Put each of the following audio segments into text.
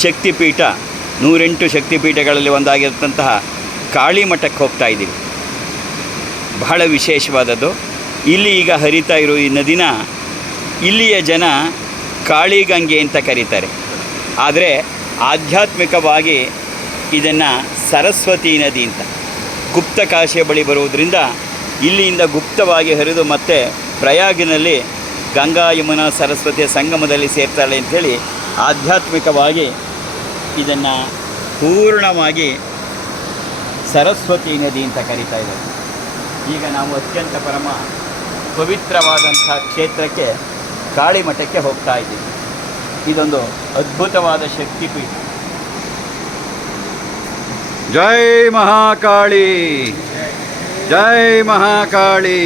ಶಕ್ತಿಪೀಠ 108 ಶಕ್ತಿಪೀಠಗಳಲ್ಲಿ ಒಂದಾಗಿರತಕ್ಕಂತಹ ಕಾಳಿ ಮಠಕ್ಕೆ ಹೋಗ್ತಾ ಇದ್ದೀವಿ. ಬಹಳ ವಿಶೇಷವಾದದ್ದು. ಇಲ್ಲಿ ಈಗ ಹರಿತಾ ಇರೋ ಈ ನದಿನ ಇಲ್ಲಿಯ ಜನ ಕಾಳಿಗಂಗೆ ಅಂತ ಕರೀತಾರೆ. ಆದರೆ ಆಧ್ಯಾತ್ಮಿಕವಾಗಿ ಇದನ್ನು ಸರಸ್ವತಿ ನದಿ ಅಂತ, ಗುಪ್ತಕಾಶಿಯ ಬಳಿ ಬರುವುದರಿಂದ ಇಲ್ಲಿಂದ ಗುಪ್ತವಾಗಿ ಹರಿದು ಮತ್ತೆ ಪ್ರಯಾಗಿನಲ್ಲಿ ಗಂಗಾ ಯಮುನಾ ಸರಸ್ವತಿಯ ಸಂಗಮದಲ್ಲಿ ಸೇರ್ತಾಳೆ ಅಂಥೇಳಿ ಆಧ್ಯಾತ್ಮಿಕವಾಗಿ ಇದನ್ನು ಪೂರ್ಣವಾಗಿ ಸರಸ್ವತಿ ನದಿ ಅಂತ ಕರೀತಾ ಇದ್ದಾರೆ. ಈಗ ನಾವು ಅತ್ಯಂತ ಪರಮ ಪವಿತ್ರವಾದಂಥ ಕ್ಷೇತ್ರಕ್ಕೆ ಕಾಳಿ ಮಠಕ್ಕೆ ಹೋಗ್ತಾ ಇದ್ದೀವಿ. ಇದೊಂದು ಅದ್ಭುತವಾದ ಶಕ್ತಿಪೀಠ. ಜೈ ಮಹಾಕಾಳಿ, ಜೈ ಮಹಾಕಾಳಿ.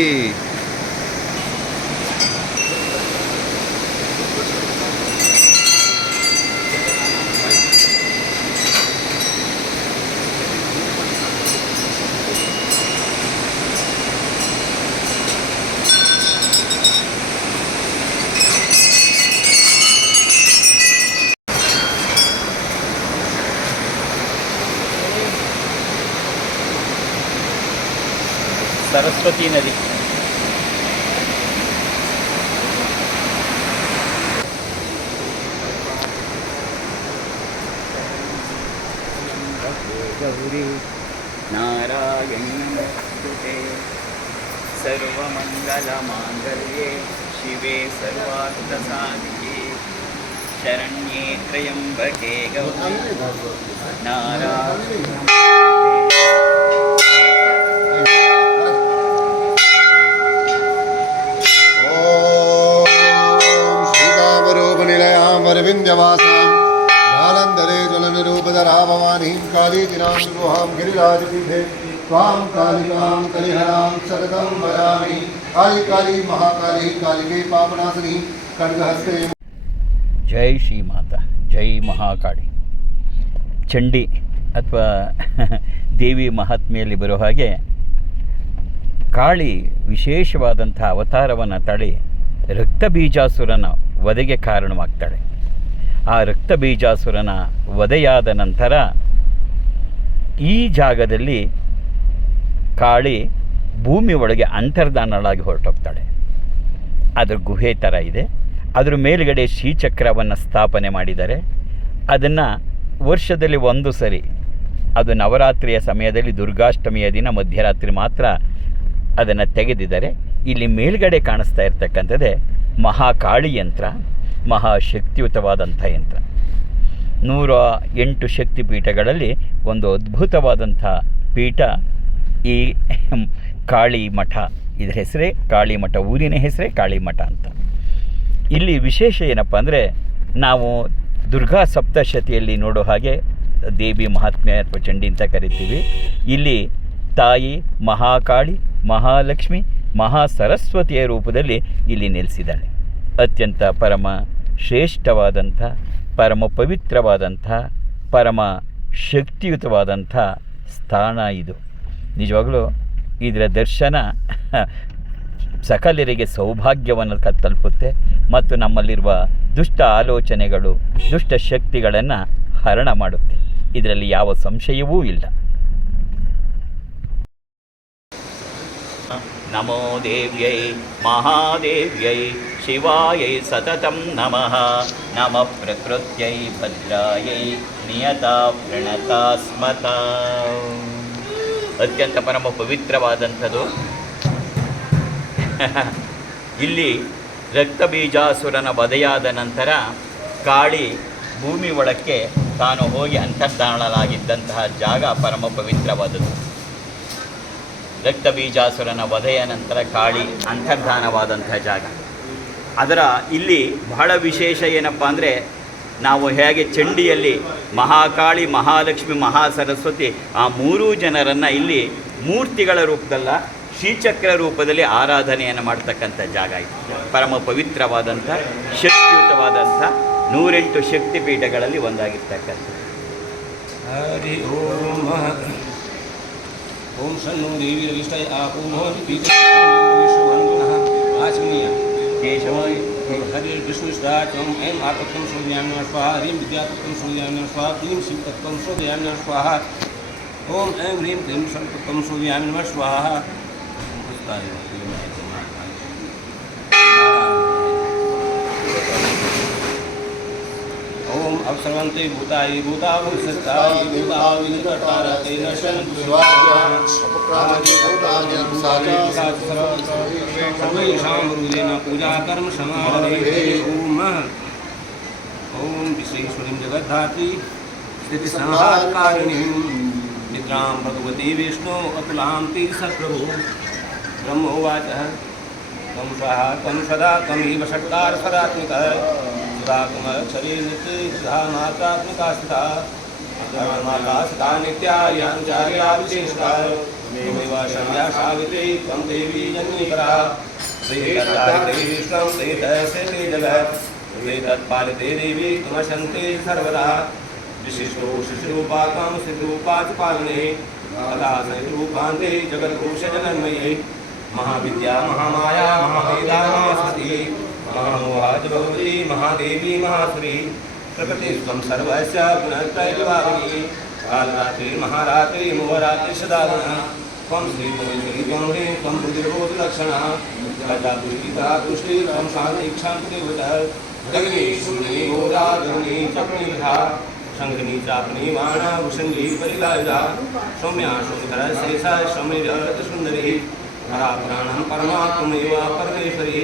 ಸರಸ್ವತಿ ನದಿ ಗೌರಿ ನಾರಾಯಣಿ ನಮಸ್ತುತೆ ಸರ್ವಮಂಗಲ ಮಾಂಗಲ್ಯೆ ಶಿವೆ ಸರ್ವಾರ್ಥ ಸಾಧಿಕೆ ಶರಣ್ಯೇ ತ್ರ್ಯಂಬಕೆ ಗೌರಿ ನಾರಾಯಣಿ. विंध्यवासां जालंधरे जलनिरूपधराभवानीं कालीतिनां गुहां गिरिराजपीठे त्वां कालिकां कलिहरां सततं वदामि. काली काली महाकाली कालिके पापनाशिनी खड्गहस्ते. ಜೈ ಶ್ರೀ ಮಾತಾ, ಜೈ ಮಹಾಕಾಳಿ. ಚಂಡಿ ಅಥವಾ ದೇವಿ ಮಹಾತ್ಮೆಯಲ್ಲಿ ಬರೋ ಹಾಗೆ ಕಾಳಿ ವಿಶೇಷವಾದಂಥ ಅವತಾರವನ್ನು ತಳಿ ರಕ್ತಬೀಜಾಸುರನ ವಧೆಗೆ ಕಾರಣವಾಗ್ತಾಳೆ. ಆ ರಕ್ತಬೀಜಾಸುರನ ವಧೆಯಾದ ನಂತರ ಈ ಜಾಗದಲ್ಲಿ ಕಾಳಿ ಭೂಮಿ ಒಳಗೆ ಅಂತರ್ಧಾನಳಾಗಿ ಹೊರಟೋಗ್ತಾಳೆ. ಅದರ ಗುಹೆ ಥರ ಇದೆ. ಅದರ ಮೇಲುಗಡೆ ಶ್ರೀಚಕ್ರವನ್ನು ಸ್ಥಾಪನೆ ಮಾಡಿದ್ದಾರೆ. ಅದನ್ನು ವರ್ಷದಲ್ಲಿ ಒಂದು ಸರಿ, ಅದು ನವರಾತ್ರಿಯ ಸಮಯದಲ್ಲಿ ದುರ್ಗಾಷ್ಟಮಿಯ ದಿನ ಮಧ್ಯರಾತ್ರಿ ಮಾತ್ರ ಅದನ್ನು ತೆಗೆದಿದ್ದಾರೆ. ಇಲ್ಲಿ ಮೇಲ್ಗಡೆ ಕಾಣಿಸ್ತಾ ಇರ್ತಕ್ಕಂಥದ್ದೇ ಮಹಾಕಾಳಿ ಯಂತ್ರ, ಮಹಾಶಕ್ತಿಯುತವಾದಂಥ ಯಂತ್ರ. 108 ಶಕ್ತಿಪೀಠಗಳಲ್ಲಿ ಒಂದು ಅದ್ಭುತವಾದಂಥ ಪೀಠ ಈ ಕಾಳಿ ಮಠ. ಇದರ ಹೆಸರೇ ಕಾಳಿ ಮಠ, ಊರಿನ ಹೆಸರೇ ಕಾಳಿ ಮಠ ಅಂತ. ಇಲ್ಲಿ ವಿಶೇಷ ಏನಪ್ಪ ಅಂದರೆ, ನಾವು ದುರ್ಗಾ ಸಪ್ತಶತಿಯಲ್ಲಿ ನೋಡೋ ಹಾಗೆ ದೇವಿ ಮಹಾತ್ಮೆ ಅಥವಾ ಚಂಡಿ ಅಂತ ಕರಿತೀವಿ. ಇಲ್ಲಿ ತಾಯಿ ಮಹಾಕಾಳಿ, ಮಹಾಲಕ್ಷ್ಮಿ, ಮಹಾಸರಸ್ವತಿಯ ರೂಪದಲ್ಲಿ ಇಲ್ಲಿ ನೆಲೆಸಿದ್ದಾಳೆ. ಅತ್ಯಂತ ಪರಮ ಶ್ರೇಷ್ಠವಾದಂಥ, ಪರಮ ಪವಿತ್ರವಾದಂಥ, ಪರಮ ಶಕ್ತಿಯುತವಾದಂಥ ಸ್ಥಾನ ಇದು. ನಿಜವಾಗಲೂ ಇದರ ದರ್ಶನ ಸಕಲರಿಗೆ ಸೌಭಾಗ್ಯವನ್ನು ತಲುಪುತ್ತೆ ಮತ್ತು ನಮ್ಮಲ್ಲಿರುವ ದುಷ್ಟ ಆಲೋಚನೆಗಳು, ದುಷ್ಟ ಶಕ್ತಿಗಳನ್ನು ಹರಣ ಮಾಡುತ್ತೆ. ಇದರಲ್ಲಿ ಯಾವ ಸಂಶಯವೂ ಇಲ್ಲ. ನಮೋ ದೇವ್ಯೈ ಮಹಾದೇವ್ಯೈ ಶಿವಾಯೈ ಸತತಂ ನಮಃ. ನಮಃ ಪ್ರಕೃತ್ಯೈ ಭದ್ರಾಯೈ ನಿಯತಾ ಪ್ರಣತಾ ಸ್ಮತಾ. ಅತ್ಯಂತ ಪರಮ ಪವಿತ್ರವಾದಂಥದ್ದು. ಇಲ್ಲಿ ರಕ್ತಬೀಜಾಸುರನ ವಧೆಯಾದ ನಂತರ ಕಾಳಿ ಭೂಮಿ ಒಳಕ್ಕೆ ತಾನು ಹೋಗಿ ಅಂತರ್ಧಾನಳಾಗಿದ್ದಂತಹ ಜಾಗ ಪರಮ ಪವಿತ್ರವಾದದ್ದು. ರಕ್ತಬೀಜಾಸುರನ ವಧೆಯ ನಂತರ ಕಾಳಿ ಅಂತರ್ಧಾನವಾದಂಥ ಜಾಗ. ಅದರ ಇಲ್ಲಿ ಬಹಳ ವಿಶೇಷ ಏನಪ್ಪ ಅಂದರೆ, ನಾವು ಹೇಗೆ ಚಂಡಿಯಲ್ಲಿ ಮಹಾಕಾಳಿ, ಮಹಾಲಕ್ಷ್ಮಿ, ಮಹಾಸರಸ್ವತಿ ಆ ಮೂರೂ ಜನರನ್ನು ಇಲ್ಲಿ ಮೂರ್ತಿಗಳ ರೂಪದಲ್ಲ, ಶ್ರೀಚಕ್ರ ರೂಪದಲ್ಲಿ ಆರಾಧನೆಯನ್ನು ಮಾಡ್ತಕ್ಕಂಥ ಜಾಗ ಇದು. ಪರಮ ಪವಿತ್ರವಾದಂಥ ಶಕ್ತಿಯುತವಾದಂಥ 108 ಶಕ್ತಿಪೀಠಗಳಲ್ಲಿ ಒಂದಾಗಿರ್ತಕ್ಕಂಥ. हरि ओम ओम सन्नो देवी रविष्टय आपो भवति विश्ववन्दनः आचमनीय केशवाय हरि विष्णुष्टाचम ऐं आतत्वं सूर्यान्नः स्वाहा ह्रीं विद्यातत्वं सूर्यान्नः स्वाहा क्लीं शिवतत्वं सूर्यान्नः स्वाहा ओम ऐं ह्रीं क्लीं सर्वतत्वं सूर्यान्नः स्वाहा ओम अवसरवन्ते भूताय भूतावसताय भूताविनिकटारते नश्यन्तु सर्वेषां हृदयेन पूजा कर्म समारभे ओम विश्वेश्वरीं जगद्धात्री स्थितिसंहारकारिणीं निद्रां भगवती विष्णो अतुलां तीर्थप्रभो ब्रह्मोवाच तं स्वाहा तं सदा तमेव षट्कारस्वरात्मिकः सुधात्मक्षरे नित्या मात्रात्मिका स्थिता माता स्थिता नित्या याञ्चार्या विशेषता त्वमेव शल्या सावित्री त्वं देवी जन्मीकरा श्रीतत्तारिते विश्वं श्रीतस्य ते जगत् श्रीतत्पालिते देवी त्वमशन्ते सर्वदा विशिष्टो शिशुरूपाकं सिद्धरूपाच पालने तथा सहितरूपान्ते जगद्घोष जगन्मये महाविद्या महामाया महावेदा महास्वती महामोहाज भगवती महादेवी महासुरी प्रकृतिस्त्वं सर्वस्य पुनर्त्रैर्विभागिनी कालरात्रि महारात्रि मोहरात्रि सदा त्वं श्रीत्वमेश्वरी त्वं ह्रीं त्वं बुद्धिर्बोधलक्षणा प्रजापुरीता तुष्टि त्वं शान्तिक्षान्तिदेवतः जगनी शून्यी गोदा गगनी चक्रीधा शङ्खनी चापनी वाणा भुषङ्गी परिलायुधा सौम्या शून्यधर शेषा सौम्यरतसुन्दरी परापुराणं परमात्मैव परमेश्वरी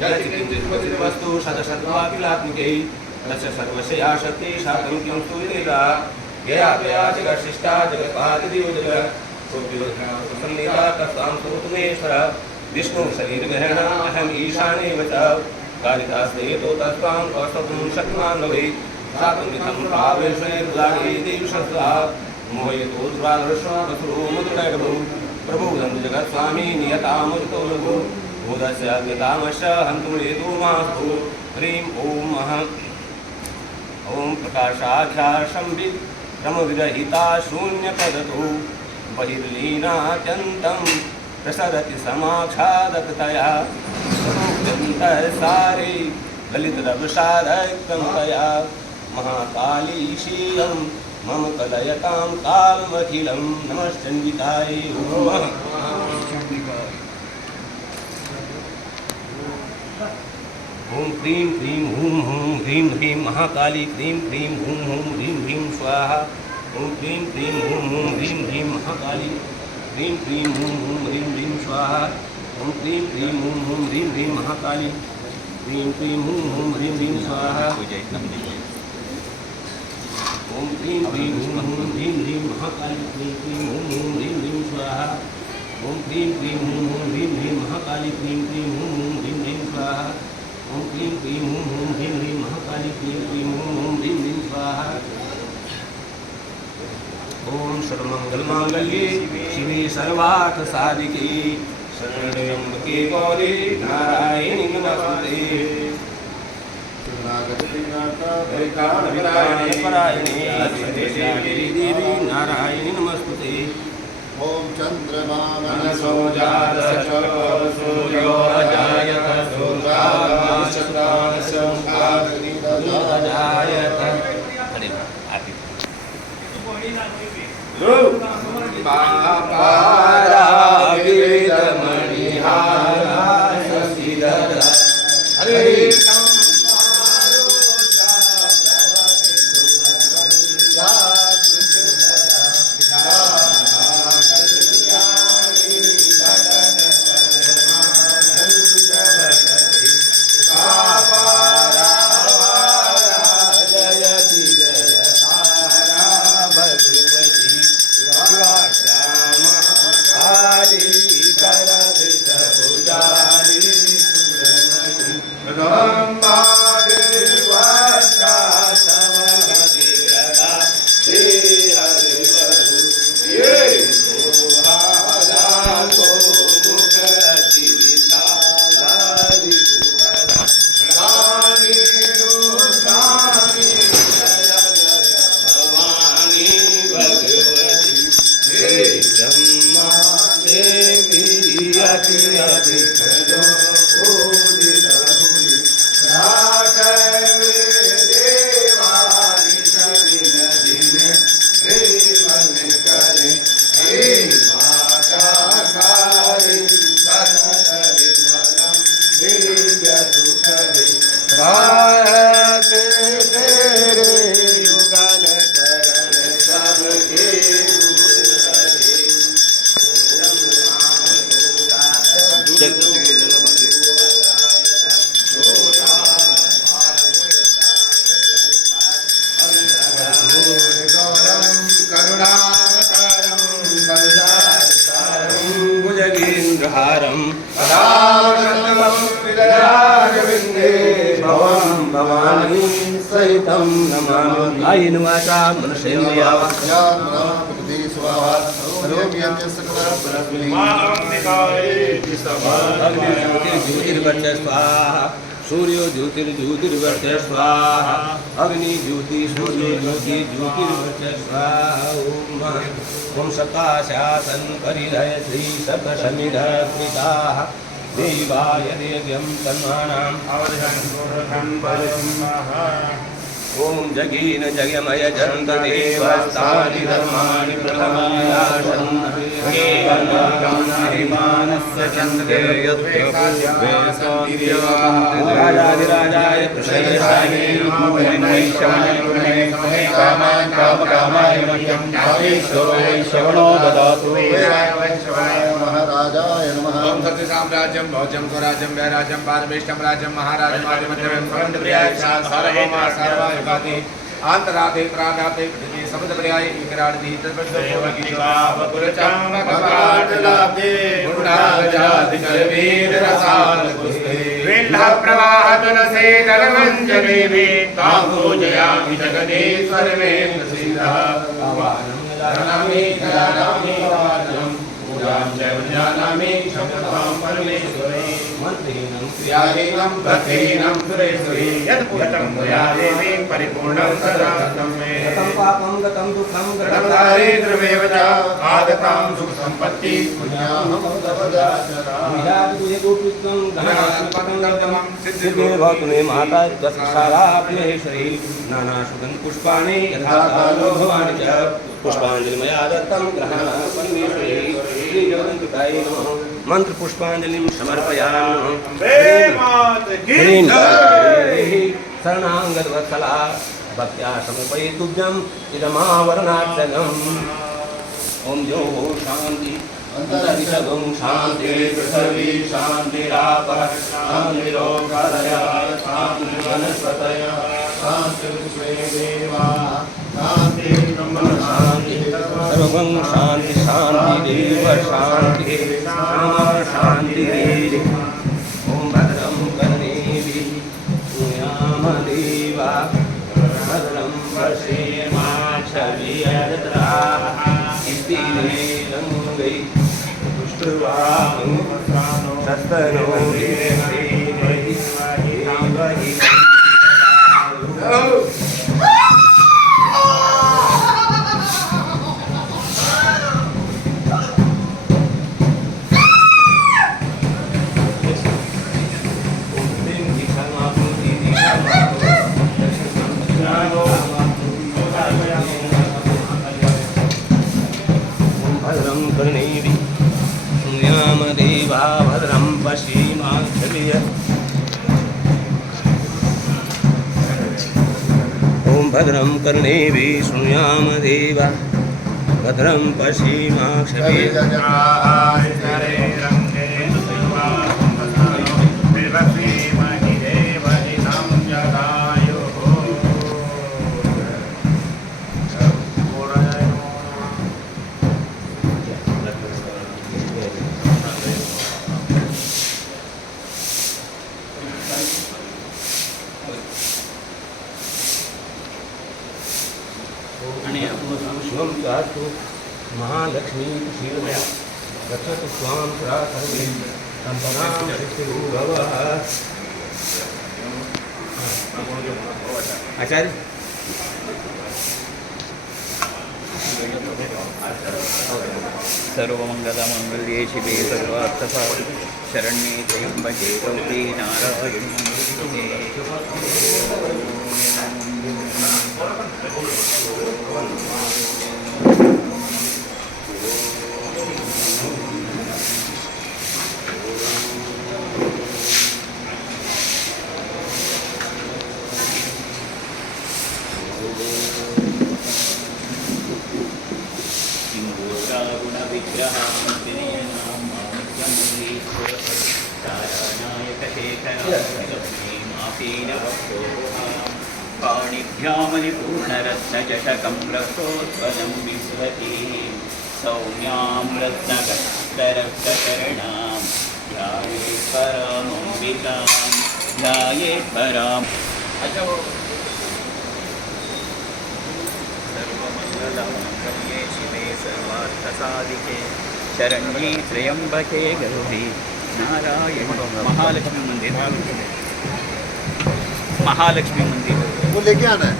यच्चिकिञ्चिद्वस्तु सदसत्त्वाखिलात्मिकै तस्य सर्वस्य शक्ति शातं किं स्तुतिरेता यया त्वया जगत्सृष्टा जगत्पादिदेवो जगत् सुसंहिता तस्तां स्तोतुमेश्वर विष्णु शरीरग्रहण अहम् ईशानेव च कालिदास्ते तो तस्तां कौस्तुं शक्तिमान् भवेत् शातं मिथं प्रावेशयेर्दारे देवशस्त्रा मोहयतो दुरादर्शो वसुरो मधुरैर्भो प्रबोधं जगत्स्वामी नियतामुदितो लघु बोधस्य अज्ञतामश्च हन्तुमेतो मास्तु ह्रीं ॐ प्रकाशाख्याशंवित् क्रमविरहिता शून्यपदतो बहिर्लीनात्यन्तं प्रसरति समाक्षादतया सारे ललितरवसारक्तं तया महाकाली शीलं मम कलयतां कालमखिलं नमश्चण्डिकाय ओम क्रीं क्रीं हूं हूं ह्रीं ह्रीं महाकाली क्रीं क्रीं हूं हूं ह्रीं ह्रीं स्वाहा ओम क्रीं क्रीं हूं हूं ह्रीं ह्रीं महाकाली क्रीं क्रीं हूं हूं ह्रीं ह्रीं स्वाहा ओम क्रीं क्रीं हूं हूं ह्रीं ह्रीं महाकाली क्रीं क्रीं हूं हूं ह्रीं ह्रीं स्वाहा ओम क्रीं क्रीं हूं हूं ह्रीं ह्रीं महाकाली क्रीं क्रीं हूं हूं ह्रीं ह्रीं स्वाहा ओम क्रीं क्रीं हूं हूं ह्रीं ह्रीं महाकाली क्रीं क्रीं हूं हूं ह्रीं ह्रीं स्वाहा ओम क्लीं क्लीं हूं हूं ह्रीं ह्रीं महाकाली क्लीं क्लीं हूं हूं ह्रीं ह्रीं स्वाहा ओम सर्वमंगलमांगल्ये शिवे सर्वार्थसाधिके शरण्यम्बके गौरी नारायणी नमस्ते परायणे देवी नारायणी नमस्ते ओम चंद्रमा मनसो जातश्च सूर्यो अजायत सूर्याजायत पारावेदमणिहारा शशिधरा हरे भवानं भवानी सहितं नमामि कायेन वाचा मनसेन्द्रिया प्रकृति स्वाहा करोमि यज्ञ सकल ज्योतिर्वर्च स्वाहा सूर्यो ज्योतिर्वर्च स्वाहा अग्नि ज्योति सूर्यो ज्योति ज्योतिर्वर्च स्वाहा ओम सकाशासन परिधय श्री सप्तशमिध कृताः देवाय देव्यं तन्मानाम् ओम जगीन जगमय जन्त देवस्तानि धर्माणि प्रथमायासन् केवलमानस्य चन्द्रे राजाधिराजाय कृष्णेशाय श्रवणो ददातु महाराजाय नमः ओम सत्य साम्राज्यम भोजम स्वराज्यम वैराज्यम पारमेष्टम राज्यम महाराजम आदिमध्यम प्रियाय सार्वभौमा सर्वाधिपति आंतराते प्रागाते पृथ्वी शब्द पर्याय विकराणि तद्वचोगिचामकपाटलाब्धे गुणागजाति कलवीर रसाल कुस्ते विल्लह प्रवाह तुलसे दलमंजनेवे तांभोजयामि जगदीश्वर मे प्रसीदः आवाहनं ददामि वाचम् जानामि क्षमतां परमेश्वरे मंत्रीणं क्रियाहीनं भक्तिहीनं सुरेश्वरी यत्पुरतं मया देवी परिपूर्णं सदातं मे गतं पापं गतं दुःखं गतं दारिद्र्यमेव च आगतां सुखसम्पत्ति पुण्याहमवदाचरामिदादिगुह्यगोपित्वं घनात्मकं सिद्धिर्मे भवतु मे माता त्वत्साराभ्येश्वरी नानाशुकं पुष्पाणि यथा कालो भवानि च पुष्पाञ्जलिमया दत्तं ग्रहणा परमेश्वरी श्रीजगदम्बिकायै नमः मंत्र पुष्पांजलिं समर्पयामि शरणागत वत्सला भक्त्या समर्पयितुभ्यम् इदमावरणार्चनम् ओम जो शांति अंतरिक्षं शांति पृथिवी शांतिरापः शांतिरोगादयः शांतिर्वनस्पतयः शांतिर्विश्वे देवाः शांति ब्रह्म शांति सर्वं शांति शांति देव शांति राम शांति ओम भद्रं कर्णेभिः श्रूयाम देवा भद्रं पश्येमाक्षभिर्यजत्राः स्थिरैरङ्गै पुष्टवामि शस्तनो भद्रं कर्णेभिः श्रूयाम देवा भद्रं पश्येमाक्षभिर्यजत्राः ओम भद्रं कर्णेभिः श्रूयाम देवा भद्रं पश्येमाक्षभिर्यजत्राः शिवं चास्तु महालक्ष्मी शीलमया रक्षतु स्वां सदा सर्वे सम्पदां भवः आचार्य सर्वमङ्गलमङ्गल्ये शिवे सर्वार्थसाधिके शरण्ये त्र्यम्बके गौरी नारायणी पाणिभ्यामलिपूर्णरत्नचषकं रसोत्पलं बिभ्रति सौम्यां रत्नगस्तरक्तचरणां ध्याये परमम्बिकां ध्यायेत् पराम् सर्वमङ्गलमाङ्गल्ये शिवे सर्वार्थसाधिके शरण्ये त्र्यम्बके गौरी नारायण महालक्ष्मी मंदिर महालक्ष्मी मंदिर वो लेके आना है,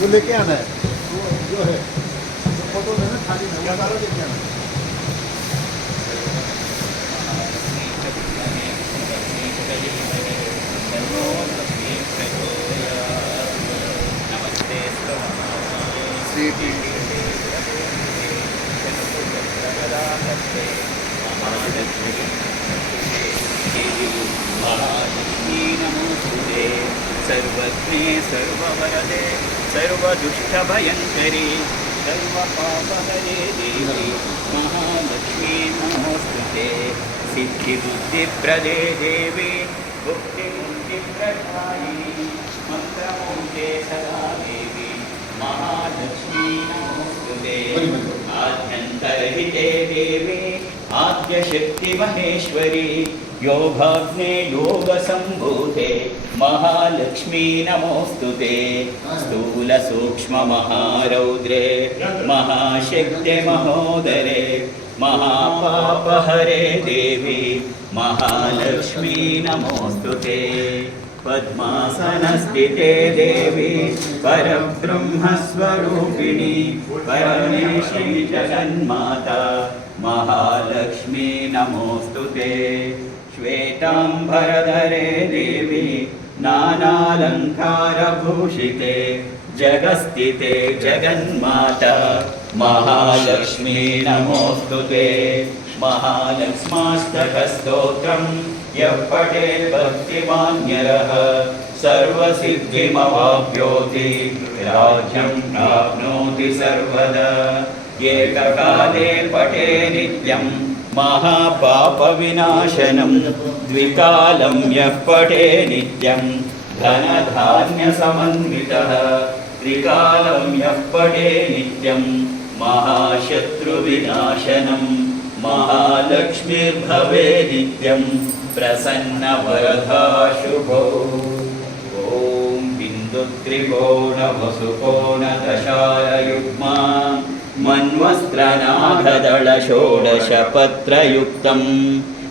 वो लेके आना है, वो जो है फोटो में ना खाली नहीं, वो सारा लेके आना है। नमस्ते श्री महालक्ष्मी नमोस्तुते सर्वज्ञे सर्ववरदे सर्वदुष्टभयङ्करी सर्वपापहरे देवी महालक्ष्मी नमोस्तुते सिद्धिबुद्धिप्रदे देवी भुक्तिमुक्तिप्रदायिनी मन्त्रमूर्ते सदा देवी महालक्ष्मी नमोस्तुते आद्यन्तरहिते देवी आद्यशक्तिमहेश्वरी योगाग्ने योगसम्भूते महालक्ष्मी नमोस्तुते स्थूलसूक्ष्ममहारौद्रे महाशक्ते महोदरे महापापहरे देवी महालक्ष्मी नमोस्तुते पद्मासनस्थिते देवी परब्रह्मस्वरूपिणी परमेशी जगन्माता महालक्ष्मी नमोस्तुते श्वेताम्बरधरे देवी नानालङ्कारभूषिते जगस्थिते जगन्माता महालक्ष्मी नमोस्तुते महालक्ष्माष्टकस्तोत्रं यः पठेत् भक्तिमान्यरः सर्वसिद्धिमवाप्नोति राज्यं प्राप्नोति सर्वदा एककाले पठे नित्यं महापापविनाशनं द्विकालं यः पठे नित्यं धनधान्यसमन्वितः त्रिकालं यः पठे नित्यं महाशत्रुविनाशनं महालक्ष्मीर्भवे नित्यं प्रसन्नवरदा शुभो ॐ बिन्दुत्रिकोणवसुकोणदशालयुग्मा मन्वस्त्रनाभदलषोडशपत्रयुक्तं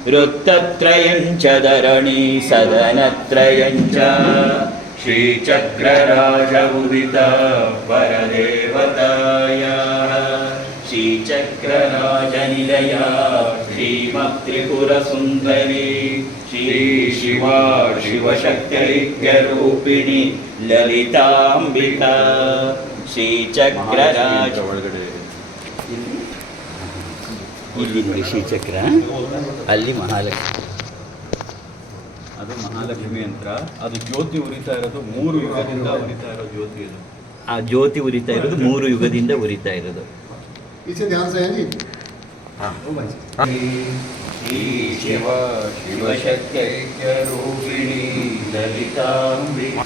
वृत्तत्रयं च धरणी सदनत्रयं च श्रीचक्रराज उदिता वरदेवतायाः श्रीचक्रराजनिलया श्रीमत्त्रिपुरसुन्दरी श्रीशिवा शिवशक्त्यैक्यरूपिणी ललिताम्बिका ಶ್ರೀಚಕ್ರರಾಜ ಇಲ್ಲಿ ನೋಡಿ ಶ್ರೀಚಕ್ರ ಅಲ್ಲಿ ಮಹಾಲಕ್ಷ್ಮಿ ಅದು ಮಹಾಲಕ್ಷ್ಮಿ ಯಂತ್ರ. ಅದು ಜ್ಯೋತಿ ಉರಿತಾ ಇರೋದು 3 ಯುಗದಿಂದ ಉರಿತಾ ಇರೋ ಜ್ಯೋತಿ ಅದು. ಆ ಜ್ಯೋತಿ ಉರಿತಾ ಇರೋದು 3 ಯುಗದಿಂದ ಉರಿತಾ ಇರೋದು. इसे ध्यान से है जी। ಶ್ರೀ ಶಿವ ಶಿವಶಕ್ತೈಕ್ಯರೂಪಿಣಿ ಲಲಿತಾಂಬಿಕಾ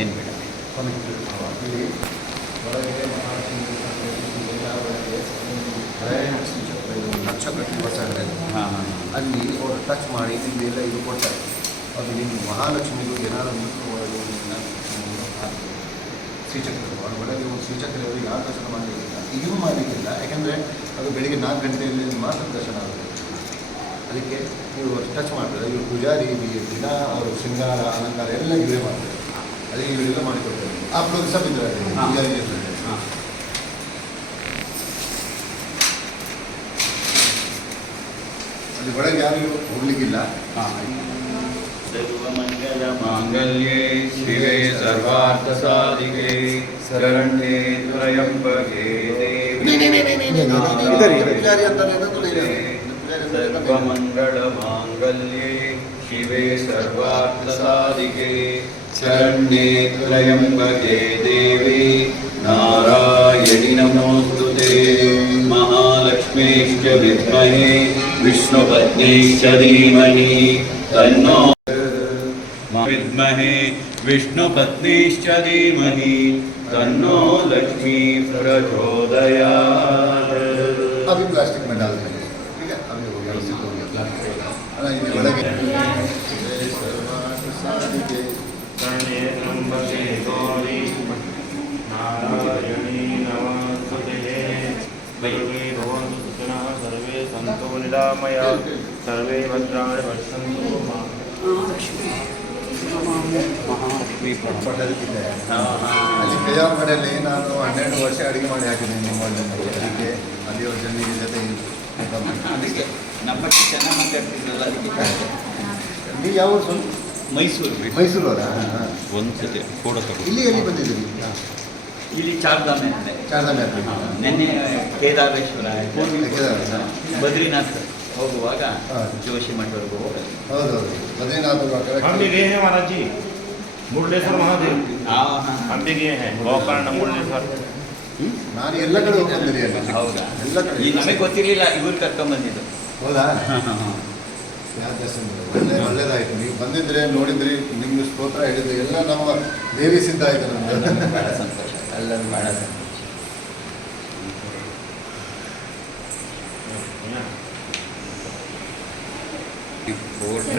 ಏನು ಬೇಡ ಲಕ್ಷ ಕಟ್ಟಿ ಬರ್ತಾರೆ ಹಾಂ ಹಾಂ ಅಲ್ಲಿ ಅವರು ಟಚ್ ಮಾಡಿ ಇಲ್ಲೆಲ್ಲ ಇದು ಕೊಡ್ತಾರೆ. ಅದು ನಿಮಗೆ ಮಹಾಲಕ್ಷ್ಮಿಗೂ ಏನಾದರೂ ಶ್ರೀಚಕ್ರ ಒಳಗೆ ಒಂದು ಶ್ರೀಚಕ್ರ ಯಾರು ದರ್ಶನ ಮಾಡಲಿಕ್ಕಿಲ್ಲ, ಈಗಲೂ ಮಾಡಲಿಕ್ಕಿಲ್ಲ. ಯಾಕೆಂದರೆ ಅದು ಬೆಳಿಗ್ಗೆ 4 ಗಂಟೆಯಲ್ಲಿ ಮಾತ್ರ ದರ್ಶನ ಆಗುತ್ತೆ. ಅದಕ್ಕೆ ನೀವು ಟಚ್ ಮಾಡ್ತಾರೆ. ಇವರು ಪೂಜಾರಿ ದಿನ ಅವರು ಶೃಂಗಾರ ಅಲಂಕಾರ ಎಲ್ಲ ಇವರೇ ಮಾಡ್ತಾರೆ. ಅದಕ್ಕೆ ಇವರೆಲ್ಲ ಮಾಡಿಕೊಡ್ತಾರೆ. ಆ ಪ್ಲೋಗ್ ಸಬ್ ಇದ್ದಾರೆ ಪೂಜಾರಿ ಇರ್ತಾರೆ. ಅಲ್ಲಿ ಒಳಗೆ ಯಾರು ಹೋಗ್ಲಿಕ್ಕಿಲ್ಲ. ಸರ್ವಮಂಗಲ ಮಾಂಗಲ್ಯೆ ಶಿವೆ ಸರ್ವಾರ್ಥಸಾಧಿಕೆ ಶರಣ್ಯೆ ತ್ರ್ಯಂಬಕೆ ದೇವಿ ಪೂಜಾರಿ ಅಂತಾರೆ ಸರ್ವಮಂಗಳ ಮಾಂಗಲ್ಯೆ ಶಿವೆ ಸರ್ವಾರ್ಥಸಾಧಿಕೆ ಶರಣ್ಯೆ ತ್ರ್ಯಂಬಕೆ ದೇವಿ ನಾರಾಯಣಿ ನಮೋಸ್ತುತೆ ಮಹಾಲಕ್ಷ್ಮೀಶ್ಚ ವಿದ್ಮಹೇ ವಿಷ್ಣುಪತ್ನೀಶ್ಚ ಧೀಮಹಿ ತನ್ನೋ विद्महे विष्णुपत्नीश्च धीमहि तन्नो लक्ष्मी प्रचोदयात्। अभी प्लास्टिक में डाल देंगे, ठीक है? अभी हो गया, व्यवस्थित हो गया प्लास्टिक ಒಳಗೆ नारायणी नमस्तुते सर्वे भवन्तु सुखिनः सर्वे सन्तु निरामया सर्वे भद्राणि पश्यन्तु मा ಪಟ್ಟದಕ್ಕಿದೆ ಅಲ್ಲಿ ಬೇಜಾರ್ ಮನೆಯಲ್ಲಿ ನಾನು 12 ವರ್ಷ ಅಡುಗೆ ಮಾಡಿ ಹಾಕಿದ್ದೀನಿ ನಿಮ್ಮ ಅದಕ್ಕೆ ಅಲ್ಲಿ ಜನ ಜೊತೆ ಅದಕ್ಕೆ ನಮ್ಮ ಬಗ್ಗೆ ಚೆನ್ನಾಗಿ ಮಾತಾಡ್ತಿದ್ರಲ್ಲ ಅದಕ್ಕೆ ಕೇಳಿದೆ. ನೀವು ಯಾವ ಊರು ಸ್ವಾಮಿ? ಮೈಸೂರು ಮೈಸೂರು ಅವರಾ? ಒಂದ್ಸತಿ ಫೋಟೋ ತಗೊಂಡು ಇಲ್ಲಿ ಎಲ್ಲಿ ಬಂದಿದ್ದೀರಿ? ಇಲ್ಲಿ ಚಾರ್ಧಾಮ ಇದೆ. ಚಾರ್ಧಾಮ ಯಾತ್ರೆ. ನಿನ್ನೆ ಕೇದಾರೇಶ್ವರ ಕೇದಾರೇಶ್ವರ. ಬದ್ರಿನಾಥ್ ಹೋಗುವಾಗ ಹಾಂ. ಜೋಶಿ ಮಠವರೆಗೂ ಹೋಗೋದು. ಹೌದೌದು बद्रीनाथ हम भी गए हैं महाराज जी, मुरलेश्वर महादेव हम भी गए हैं, गोकर्ण मुरलेश्वर। ನಾನು ಎಲ್ಲ ಕಡೆ ಹೋಗಿ ಬಂದಿದ್ದೀನಿ ಅಲ್ಲಿ. ಹೌದಾ? ಎಲ್ಲ ಕಡೆ. ಈ ನಮಗೆ ಗೊತ್ತಿರಲಿಲ್ಲ, ಇವ್ರು ಕರ್ಕೊಂಡ್ಬಂದಿದ್ದು. ಹೌದಾ? ಯಾವ ದರ್ಶನ ಒಳ್ಳೇದಾಯ್ತು. ನೀವು ಬಂದಿದ್ರೆ ನೋಡಿದ್ರಿ, ನಿಮ್ಗೆ ಸ್ತೋತ್ರ ಹೇಳಿದ್ರಿ, ಎಲ್ಲ ನಮ್ಮ ದೇವಿ ಸಿದ್ಧ ಆಯ್ತು ನಮ್ಗೆ. ಬಹಳ ಸಂತೋಷ, ಎಲ್ಲರೂ ಬಹಳ ಸಂತೋಷ.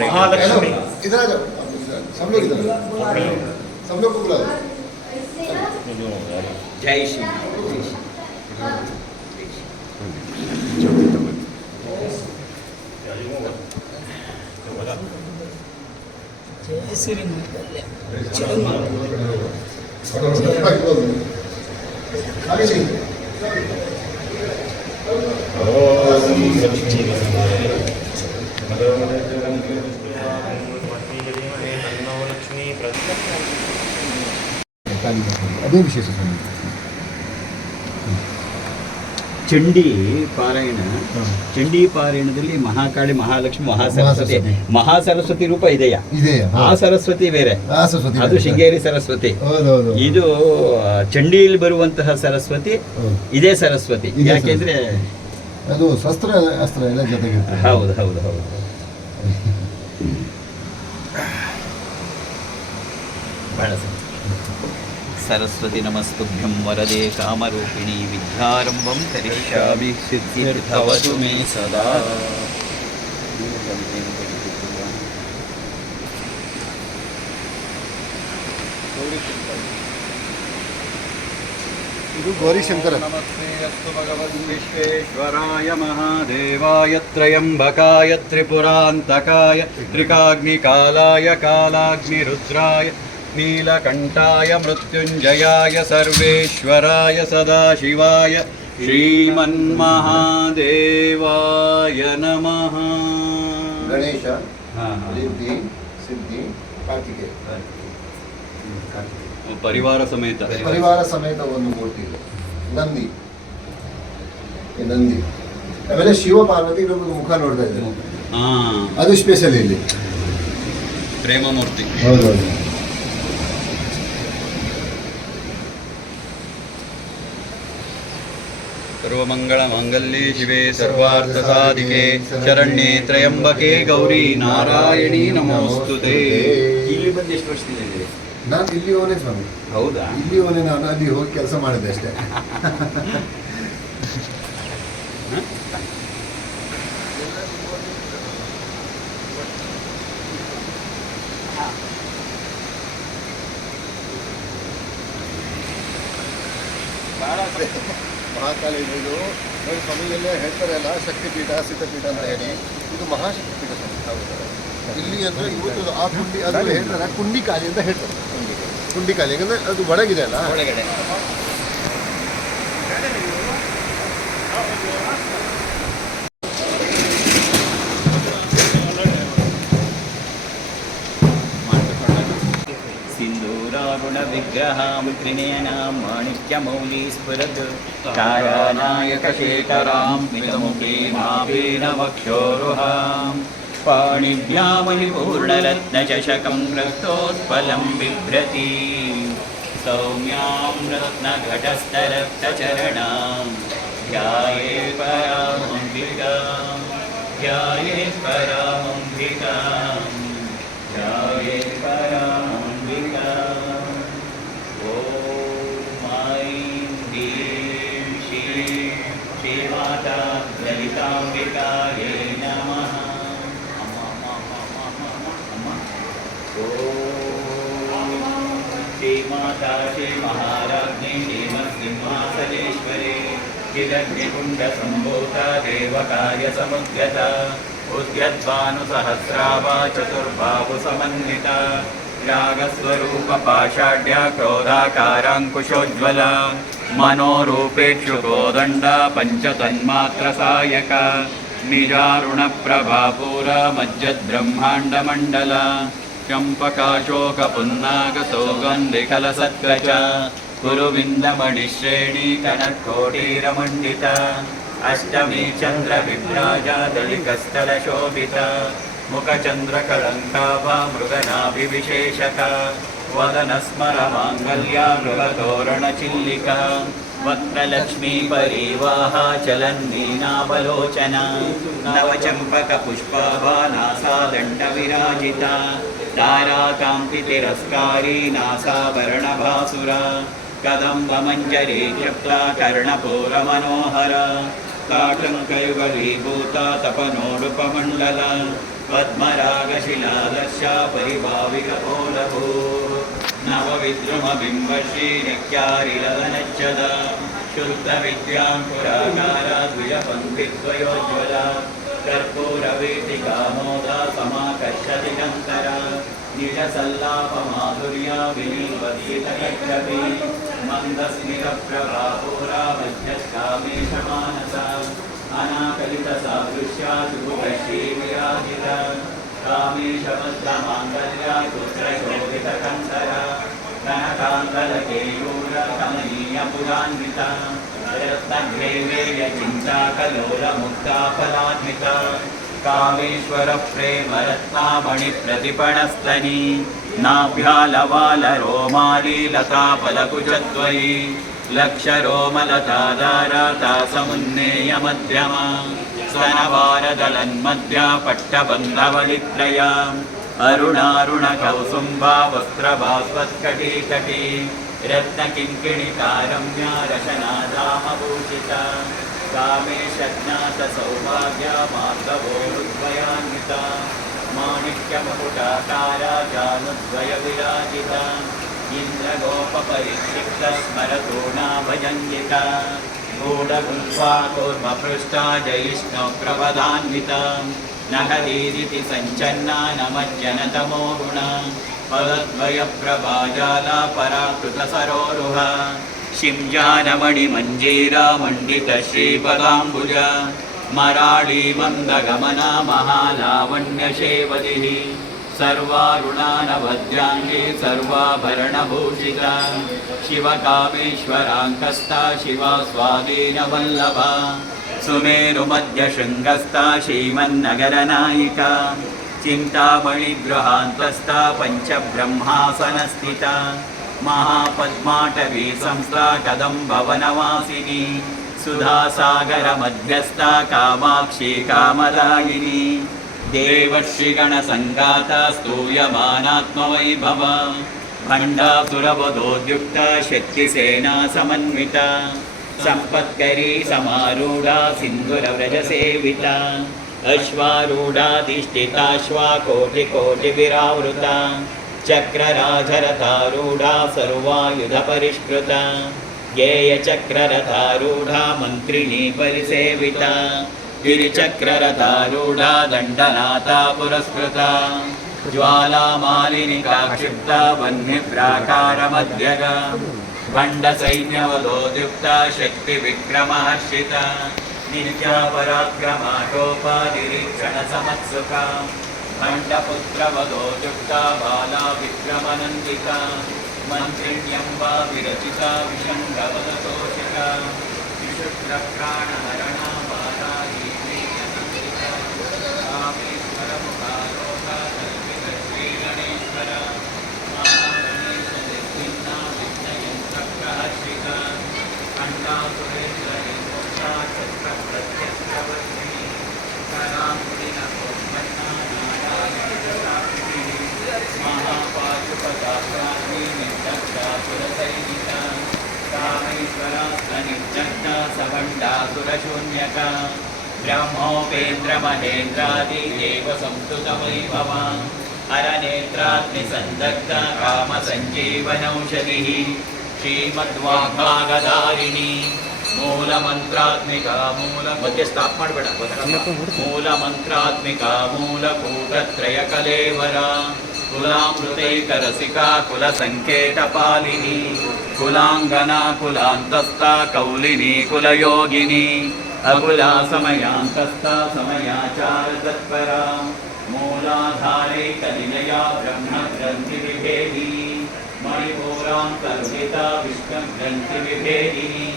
महालक्ष्मी इधर आ जाओ, सब लोग इधर सब लोग को बुलाओ. ಜೈ ಶ್ರೀ ಜೈ ಶ್ರೀ. आगे जी. ಅದೇ ವಿಶೇಷ. ಚಂಡಿ ಪಾರಾಯಣ, ಚಂಡಿ ಪಾರಾಯಣದಲ್ಲಿ ಮಹಾಕಾಳಿ, ಮಹಾಲಕ್ಷ್ಮಿ, ಮಹಾಸರಸ್ವತಿ. ಮಹಾಸರಸ್ವತಿ ರೂಪ ಇದೆಯಾ? ಇದೆಯಾ? ಆ ಸರಸ್ವತಿ ಬೇರೆ, ಸರಸ್ವತಿ ಅದು ಶೃಂಗೇರಿ ಸರಸ್ವತಿ. ಹೌದೌದು. ಇದು ಚಂಡಿಯಲ್ಲಿ ಬರುವಂತಹ ಸರಸ್ವತಿ ಇದೇ ಸರಸ್ವತಿ. ಇದೇ ಯಾಕೆಂದ್ರೆ ಅದು ಶಸ್ತ್ರ ಅಸ್ತ್ರ ಎಲ್ಲ ಜೊತೆಗೆ. ಹೌದು ಹೌದು ಹೌದು. ಬಹಳ ಸರಸ್ವತಿ ನಮಸ್ತುಭ್ಯಂ ವರದೆ ಕಾಮರೂಪಿಣಿ ವಿದ್ಯಾರಂಭಂ ಕರಿಷ್ಯಾಮಿ ಸಿದ್ಧಿರ್ಭವತು ಮೇ ಸದಾ. ಇದು ಗೌರಿಶಂಕರ. ನಮಸ್ತೆ ಅಸ್ತು ಭಗವನ್ ವಿಶ್ವೇಶ್ವರಾಯ ಮಹಾದೇವಾಯ ತ್ರಯಂಬಕಾಯ ತ್ರಿಪುರಾಂತಕಾಯ ತ್ರಿಕಾಗ್ನಿಕಾಲಾಯ ಕಾಲಾಗ್ನಿರುದ್ರಾಯ ನೀಲಕಂಠಾಯ ಮೃತ್ಯುಂಜಯಾಯ ಸರ್ವೇಶ್ವರಾಯ ಸದಾಶಿವಾಯ ಶ್ರೀಮನ್ಮಹಾದೇವಾಯ ನಮಃ. ಗಣೇಶ, ಹಾ, ರಿದ್ಧಿ, ಸಿದ್ಧಿ, ಕಾರ್ತಿಕೇಯ. ಪರಿವಾರ ಸಮೇತ ಪರಿವಾರ ಸಮೇತ ಒಂದು ಮೂರ್ತಿ ಇದೆ. ನಂದಿ, ಈ ನಂದಿ. ಆಮೇಲೆ ಶಿವ ಪಾರ್ವತಿ ಇನ್ನೊಂದು ಮುಖ ನೋಡ್ತಾ ಇದ್ದಾರೆ, ಹಾ, ಅದು ಸ್ಪೆಷಲ್ ಇಲ್ಲಿ. ಪ್ರೇಮಮೂರ್ತಿ. ಹೌದೌದು. ಸರ್ವಮಂಗಳ ಮಾಂಗಲ್ಯೆ ಶಿವೆ ಸರ್ವಾರ್ಥ ಸಾಧಿಕೆ ಶರಣ್ಯೆ ತ್ರಯಂಬಕೆ ಗೌರಿ ನಾರಾಯಣಿ ನಮೋಸ್ತುತೆ. ಇಲ್ಲಿ ಬಂದು ಎಷ್ಟು ವರ್ಷದಿಂದ ಇದ್ದೀರಿ? ನಾನು ಇಲ್ಲಿ ಹೋನೆ ಸ್ವಾಮಿ, ಹೌದಾ? ಇಲ್ಲಿ ಹೋನೆ. ನಾನು ಅಲ್ಲಿ ಹೋಗಿ ಕೆಲಸ ಮಾಡಿದ್ದೆ ಅಷ್ಟೇ. ಮಹಾಕಾಳಿ ಇದು ನೋಡಿ ಸ್ವಾಮಿ, ಎಲ್ಲ ಹೇಳ್ತಾರಲ್ಲ ಶಕ್ತಿಪೀಠ, ಸಿದ್ಧಪೀಠ ಅಂತ ಹೇಳಿ. ಇದು ಮಹಾಶಕ್ತಿಪೀಠ ಸ್ವಾಮಿ. ಇಲ್ಲಿ ಅಂದರೆ ಇವತ್ತು ಆ ಕುಂಡಿ, ಅದು ಹೇಳ್ತಾರೆ ಕುಂಡಿಕಾಲಿ ಅಂತ ಹೇಳ್ತಾರೆ. ಕುಂಡಿಕಾಲಿ ಯಾಕಂದರೆ ಅದು ಒಳಗಿದೆ ಅಲ್ಲ, ಒಳಗಡೆ. ಸಿಂಧೂರಾಗುಣ ವಿಗ್ರಹಾಂ ತ್ರಿನಯನಾಂ ಮಾಣಿಕ್ಯಮೌಲಿ ಸ್ಫುರತ್ ತಾರಾನಾಯಕ ಶೇಖರಾಂ ಮಿತಮುಖೀಮಾಪೇನ ವಕ್ಷೋರುಹಾಂ पाणिभ्यामणिपूर्णरत्नचषकं रक्तोत्पलं बिभ्रति सौम्यां रत्नघटस्थरक्तचरणां ध्यायेत् परामम्बिकां ध्यायेत् परामम्बिकां ध्यायेत् परामम्बिकां स्वाम्बिकायै नमः श्रीमाता श्रीमहाराज्ञी श्रीमत्सिंहासनेश्वरी हिरण्यकुण्डसम्भूता देवकार्यसमुद्यता उद्यद्भानुसहस्रावा चतुर्बाहुसमन्विता रागस्वरूपपाषाढ्या क्रोधाकाराङ्कुशोज्ज्वला मनोरूपेक्षुकोदण्डा पञ्चतन्मात्रसायका निजारुणप्रभापूरा मज्जद्ब्रह्माण्डमण्डला चम्पकाशोकपुन्नागसौगन्धिकलसत्कच कुरुविन्दमणिश्रेणी कनत्कोटीरमण्डिता अष्टमी चन्द्रविभ्राजा दलिकस्थलशोभिता मुखचन्द्रकलङ्काभा मृगनाभिविशेषका वदनस्मरमाङ्गल्या मृगतोरणचिल्लिका वक्त्रलक्ष्मी परिवाहा चलन्मीनावलोचना नवचम्पकपुष्पाभा नासादण्डविराजिता ताराकान्तितिरस्कारी नासाभरणभासुरा कदम्बमञ्जरी तृप्ता कर्णपूरमनोहरा ताटङ्कयुगलीभूता तपनोडुपमण्डला पद्मरागशिलादर्शा परिभाविकपोलभू नवविद्रुमबिम्बश्रीनित्यारिलदनच्छदा शुद्धविद्याङ्कुराकारा द्विजपङ्क्तिद्वयोज्ज्वला कर्पूरवीथिकामोदा समाकर्षति गन्तरा निजसल्लापमाधुर्या विनीवतीतकच्छपि मन्दस्मितप्रभापूरा मध्यस्कामेशमानसा अनाकलितसादृश्या सुभुगश्रीविराजिता कामेशबद्धमाङ्गल्या पुत्रशोभितकन्धरा कनकाङ्गलकेयूरा कमनीयपुरान्विता रत्नग्रेवेयचिन्ताकलोलमुक्ताफलान्विता कामेश्वरप्रेमरत्नामणिप्रतिपणस्तनी नाभ्यालवालरोमाली लताफलकुचद्वयी लक्षरोमलतादाराता समुन्नेयमध्यमा स्तनवारदलन्मध्या पट्टबन्धवलित्रया अरुणारुणकौसुम्बा वस्त्रभास्वत्कटीकटी रत्नकिङ्किणिकारम्या रशनादामभूषिता कामेशज्ञातसौभाग्या मार्गवोरुद्वयान्विता माणिक्यमकुटाकारा जानुद्वयविराजिता इन्द्रगोपपरिक्षिप्तस्मरतूणाभजन्यिता गूढगुल्फा कूर्मपृष्ठा जयिष्णुप्रवदान्विता नखदीदिति सञ्चन्ना नमज्जनतमो गुणा पदद्वयप्रभाजाला पराकृतसरोरुहा शिंजानमणिमञ्जीरा मण्डितश्रीपदाम्बुजा मराळी मन्दगमना महालावण्यशेवदिः सर्वारुणानवद्याङ्गी सर्वाभरणभूषिता शिवकामेश्वराङ्कस्था शिवा स्वाधीनवल्लभा सुमेरुमध्यशृङ्गस्था श्रीमन्नगरनायिका चिन्तामणिगृहान्तस्था पञ्चब्रह्मासनस्थिता महापद्माटवी संस्था कदम्बवनवासिनी सुधासागरमध्यस्था कामाक्षी कामदायिनी देवर्षिगणसङ्गाता स्तूयमानात्मवैभवा भण्डासुरवधोद्युक्ता शक्तिसेना समन्विता सम्पत्करी समारूढा सिन्धुरव्रजसेविता अश्वारूढाधिष्ठिताश्वा कोटिकोटिविरावृता चक्रराजरथारूढा सर्वायुधपरिष्कृता गेयचक्ररथारूढा मन्त्रिणी परिसेविता गिरिचक्ररथारूढा दण्डनाथा पुरस्कृता ज्वालामालिनिका क्षिप्ता वह्निप्राकारमध्यगा भण्डसैन्यवधोद्युक्ता शक्तिविक्रमहर्षिता नित्या पराक्रमाटोपादिरीक्षणसमत्सुका भण्डपुत्रवधोद्युक्ता बाला विक्रमनन्दिता मन्त्रिण्यम्बा विरचिता विषङ्गवदतोषिका विशुद्रप्राणहरणा बाला हीनैकनन्दिता कामेश्वरमुखालोका कल्पितश्रीगणेश्वरा महागणेशनिर्भिन्ना विघ्नयन्त्रप्रहर्षिता खण्डासुरेन्द्रनिर्मुक्ता चक्रप्रत्यक्षवर्धिनी करामुदिनकोत्पन्ना नारायणसाक्षिणी महापाशुपदाप्राणी निर्दग्धासुरसैनिका कामेश्वरास्तनिर्जग्धा सभण्डासुरशून्यका ब्रह्मोपेन्द्रमहेन्द्रादि देव संस्तुतवैभवान् अरनेत्राग्निसन्दग्ध कामसञ्जीवनौषधिः श्रीमद्वाग्भागधारिणी ಮೂಲಮಂತ್ರಾತ್ಮಿಕಾ ಮಧ್ಯೆ ಸ್ಟಾಪ್ ಮಾಡಬೇಡ. ಮೂಲಮಂತ್ರಾತ್ಮಿಕಾ ಮೂಲಕೂಟತ್ರಯ ಕಲೇವರ ಕುಲಾಮೃತೈಕ ರಸಿಕಾ ಕುಲ ಸಂಕೇತ ಪಾಲಿನಿ ಕುಲಾಂಗನಾ ಕುಲಾಂತಸ್ಥ ಕೌಲಿನಿ ಕುಲಯೋಗಿನಿ ಅಕುಲ ಸಮಯಾಂತಸ್ಥ ಸಮಯಾಚಾರ ತತ್ಪರ ಮೂಲಾಧಾರೈಕ ನಿಲಯ ಬ್ರಹ್ಮ ಗ್ರಂಥಿ ವಿಭೇದಿನಿ ಮಣಿಪೂರಾಂತರ್ಹಿತ ವಿಷ್ಣು ಗ್ರಂಥಿ ವಿಭೇದಿನಿ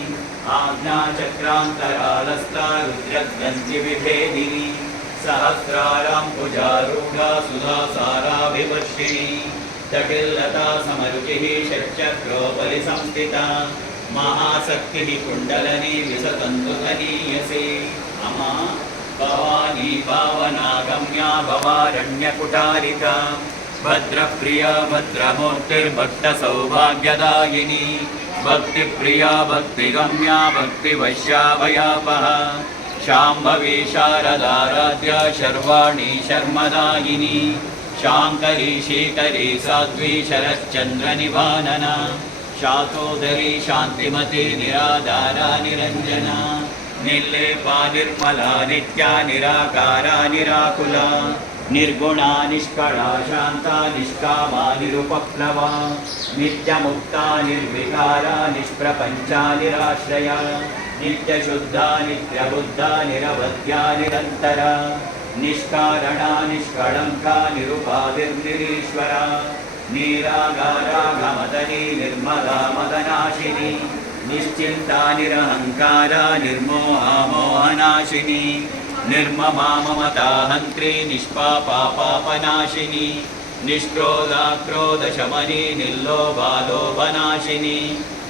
आज्ञाचक्रान्तरालस्ता रुद्रग्रन्थि विभेदिनी सहस्रारां भुजारूढा सुधासारा विवर्षिणी जटिल्लता समरुचिः षट्चक्रोपरि संस्थिता महाशक्तिः कुण्डलनी विसतन्तु तनीयसे अमा भवानी पावनागम्या भवारण्यकुटारिका भद्रप्रिया भद्रमूर्तिर्भक्तसौभाग्यदायिनी भक्तिप्रिया भक्तिगम्या भक्तिवश्याभयापः शाम्भवी शारदाराध्या शर्वाणी शर्मदायिनी शाङ्करी शीकरी साध्वी शरश्चन्द्रनिभानना शातोदरी शान्तिमती निराधारा निरञ्जना निर्लेपा निर्मला नित्या निराकारा निराकुला निर्गुणा निष्कळा शान्ता निष्कामा निरुपप्लवा नित्यमुक्ता निर्विकारा निष्प्रपञ्चा निराश्रया नित्यशुद्धा नित्यबुद्धा निरवध्या निरन्तरा निष्कारणा निष्कळङ्का निरुपाधिर्निरीश्वरा निरागारा गमदनी निर्मला मदनाशिनी निश्चिन्ता निरहङ्कारा निर्मोहा मोहनाशिनी निर्ममा ममता हन्त्री निष्पापा पापनाशिनी निष्क्रोधा क्रोधशमनी निर्लोभा लोभनाशिनी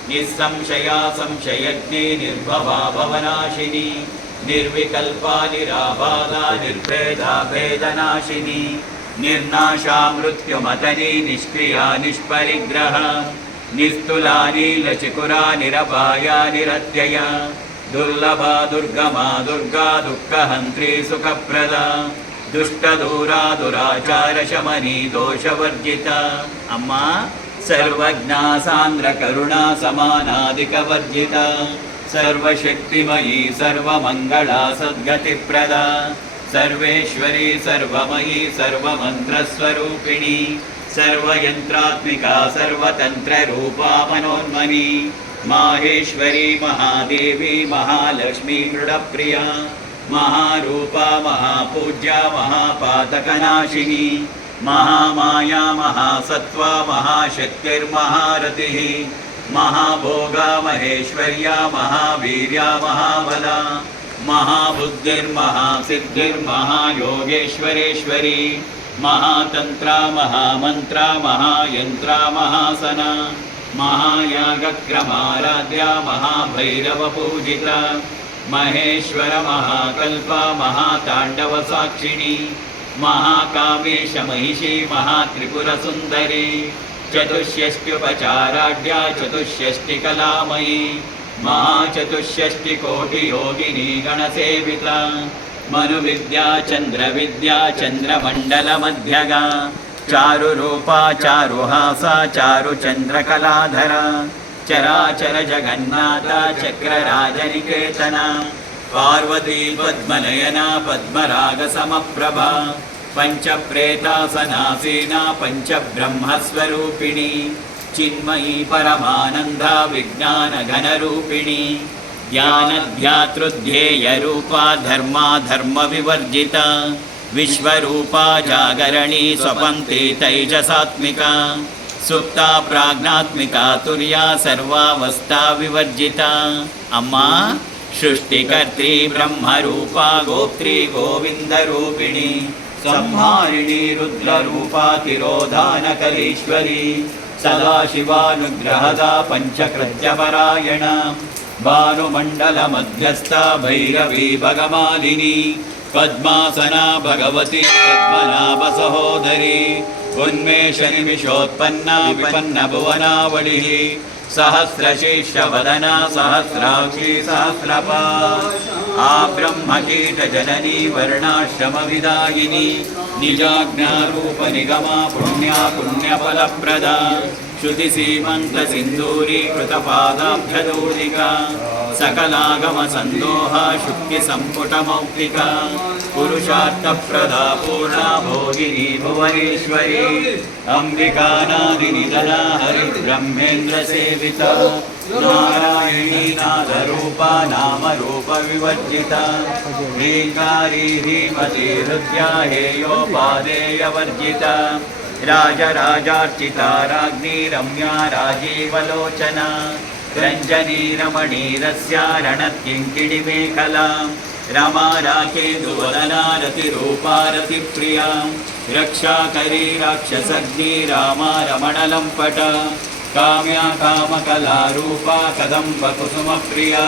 निस्संशया संशयज्ञे निर्भवा भवनाशिनी निर्विकल्पा निराबाधा निर्भेदा भेदनाशिनी निर्नाशा मृत्युमतनी निष्क्रिया निष्परिग्रह निस्तुला नीलचिकुरा निरपाया निरत्यया दुर्लभा दुर्गमा दुर्गा दुःखहन्त्री सुखप्रदा दुष्टदूरा दुराचारशमनी दोषवर्जिता अम्मा सर्वज्ञा सान्द्रकरुणा समानादिकवर्जिता सर्वशक्तिमयी सर्वमङ्गला सद्गतिप्रदा सर्वेश्वरी सर्वमयी सर्वमन्त्रस्वरूपिणी सर्वयन्त्रात्मिका सर्वतन्त्ररूपा मनोन्मनी माहेश्वरी महादेवी महालक्ष्मी मृडप्रिया महारूपा महापूज्या महापातकनाशिनी महामाया महासत्त्वा महाशक्तिर्महारतिः महाभोगा महेश्वर्या महावीर्या महाबला महाबुद्धिर्महासिद्धिर्महायोगेश्वरेश्वरी महातन्त्रा महामन्त्रा महायन्त्रा महासना महायागक्रमाराध्या महाभैरवपूजिता महेश्वर महाकल्पा महाताण्डवसाक्षिणी महाकामेश महिषी महात्रिपुरसुन्दरी चतुष्षष्ट्युपचाराढ्या चतुष्षष्टिकलामयी महाचतुष्षष्टिकोटियोगिनी गणसेविता मनुविद्या चन्द्रविद्या चन्द्रमण्डलमध्यगा चारुरूपा चारुहासा चारुचन्द्रकलाधरा चराचर जगन्नाथा चक्रराजनिकेतना पार्वती पद्मनयना पद्मरागसमप्रभा पञ्चप्रेतासनासीना पञ्चब्रह्मस्वरूपिणी चिन्मयी परमानन्दा विज्ञानघनरूपिणी ज्ञानध्यातृध्येयरूपा धर्मा धर्मविवर्जिता विश्वरूपा जागरणी स्वपन्ति तैजसात्मिका सुप्ता प्राज्ञात्मिका तुर्या सर्वावस्था विवर्जिता अम्मा सृष्टिकर्त्री ब्रह्मरूपा गोत्री गोविन्दरूपिणी संहारिणी रुद्ररूपा तिरोधानकरीश्वरी सदाशिवानुग्रहदा पञ्चकृत्यपरायणा भानुमण्डलमध्यस्था भैरवी भगमालिनी पद्मासना भगवती पद्मनाभसहोदरी उन्मेषनिमिषोत्पन्ना विपन्नभुवनावलिः सहस्रशीर्षवदना सहस्राक्षी सहस्रपाद ಆ ಬ್ರಹ್ಮಕೀಟಜನನಿ ವರ್ಣಾಶ್ರಮವಿದಾಯಿನಿ ನಿಜಾಜ್ಞಾರೂಪ ನಿಗಮ ಪುಣ್ಯ ಪುಣ್ಯಫಲಪ್ರದ श्रुतिसीमन्तसिन्दूरीकृतपादाभ्यदोदिका सकलागमसन्दोह शुक्तिसम्पुटमौक्तिका पुरुषार्थप्रदा पूर्णा भोगिनी भुवनेश्वरी अम्बिकानादिनिधना हरिब्रह्मेन्द्रसेविता नारायणी नादरूपा नामरूपविवर्जिता ह्रीङ्कारी ह्रीमती हृद्या हेयोपादेयवर्जिता राजराजार्चिता राज्ञी रम्या राजीवलोचना रञ्जनी रमणीरस्या रणत्किङ्किणिमेखला रमा राकेन्दुवदना रतिरूपा रतिप्रिया रक्षाकरी राक्षसग्नी रामा रमणलम्पट काम्या कामकलारूपा कदम्बकुसुमप्रिया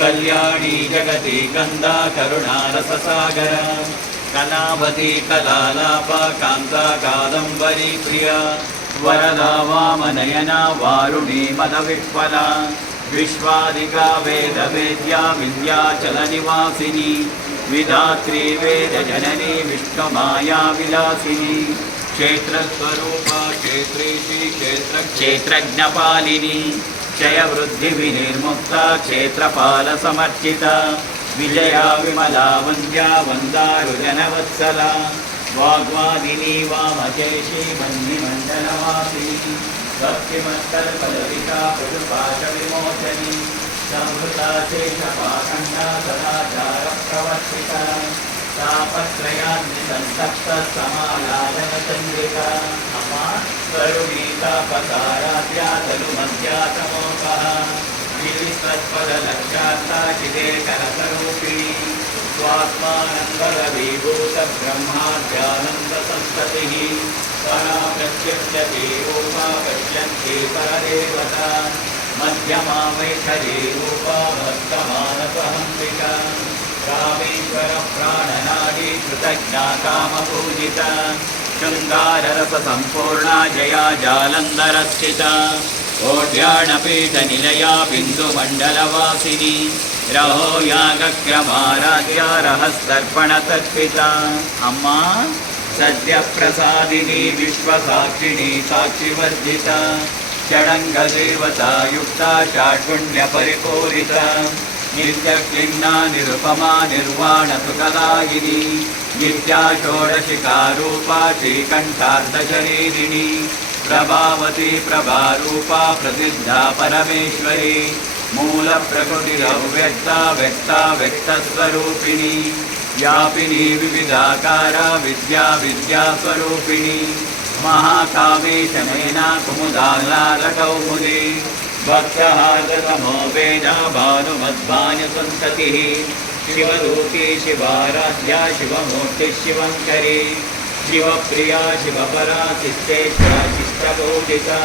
कल्याणी जगति कन्दा करुणारससागरा कलावती कलालापा कान्ता कादम्बरी प्रिया वरदा वामनयना वारुणी मदविह्वला विश्वादिका वेदवेद्या विन्ध्याचलनिवासिनी विधात्री वेदजननी विष्णुमाया विलासिनी क्षेत्रस्वरूपा क्षेत्रेशी क्षेत्रज्ञपालिनी क्षयवृद्धिविनिर्मुक्ता क्षेत्रपालसमर्चिता विजया विमला वन्द्या वन्दारुजनवत्सला वाग्वादिनी वामकेशी मन्निमण्डलवासिनी भक्तिमत्कल्पललिता पशुपाशविमोचनी संहृता शेषपाखण्डा सदाचारप्रवर्तिता तापत्रयान्निसन्तप्तसमालायनचन्द्रिका अमा करुणीतापसाराध्या तनुमध्या तमोपः गिरिस्वत्पदलक्षात्ता चिदेकरसरूपिणी स्वात्मानन्दरवीभूतब्रह्माद्यानन्दसन्ततिः परा प्रत्यक्षते रूपा पश्यन्ति परदेवता मध्यमा वैखरी रूपा भक्तमानसहंसिका कामेश्वरप्राणनादी कृतज्ञा कामपूजिता शृङ्गाररससम्पूर्णा जया जालन्धरस्थिता ओड्याणपीठनिलया बिन्दुमण्डलवासिनी रहो यागक्रमाराध्या रहस्तर्पणतर्पिता अम्मा सद्यप्रसादिनी विश्वसाक्षिणी साक्षिवर्जिता षडङ्गदेवता युक्ता षाड्गुण्यपरिपूरिता नित्यक्लिन्ना निरुपमा निर्वाणसुखदायिनी नित्या षोडशिकारूपा श्रीकण्ठार्धशरीरिणी प्रभावती प्रभारूपा प्रसिद्धा परमेश्वरी मूलप्रकृतिरव्यक्ता व्यक्ता व्यक्तस्वरूपिणी व्यापिनी विविधाकारा विद्या विद्यास्वरूपिणी महाकामेशनयना कुमुदाह्लादकौमुदी भक्तहार्दतमो वेदा भानुमद्भानुसन्ततिः शिवदूती शिवाराध्या शिवमूर्तिः शिवङ्करी शिवप्रिया शिवपरा शिष्टेश्वरा शिष्टबोधिता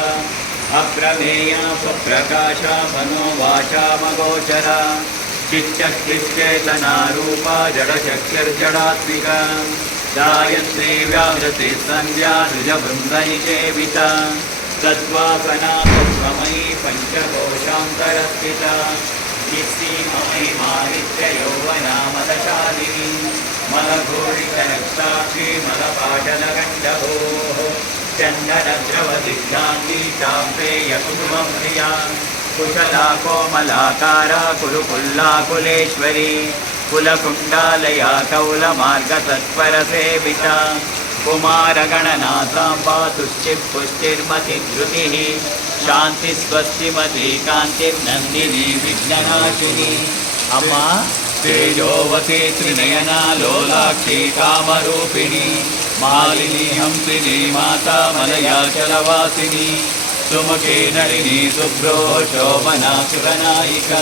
अप्रमेया स्वप्रकाशा मनोवाचामगोचरा चित्तक्लिश्चेतनारूपा जडशक्तिर्जडात्मिका गायत्री व्याहृति सन्ध्या द्विजवृन्दनिषेविता तद्वासना तत्त्वमयी पञ्चकोशान्तरस्थिता निःसीममयी मानित्ययौवनामदशालिनी मलघोषितरक्ताक्षी मलपाटलगण्डभोः चन्दनद्रवदिग्धाङ्गी चाम्पेयकुसुमप्रिया कुशला कोमलाकारा कुलकुल्लाकुलेश्वरी कुलकुण्डालया कौलमार्गतत्परसेविता कुमारगणनाथाम्बा तुष्टिपुष्टिर्मतिधृतिः शान्तिस्वस्तिमती कान्तिर्नन्दिनी विघ्ननाशिनी अम्मा तेजोवती त्रिनयना लोलाक्षी कामरूपिणी मालिनी हंसिनी माता मलयाचलवासिनी सुमुखी नलिनी शुभ्रो शोभना सुरनायिका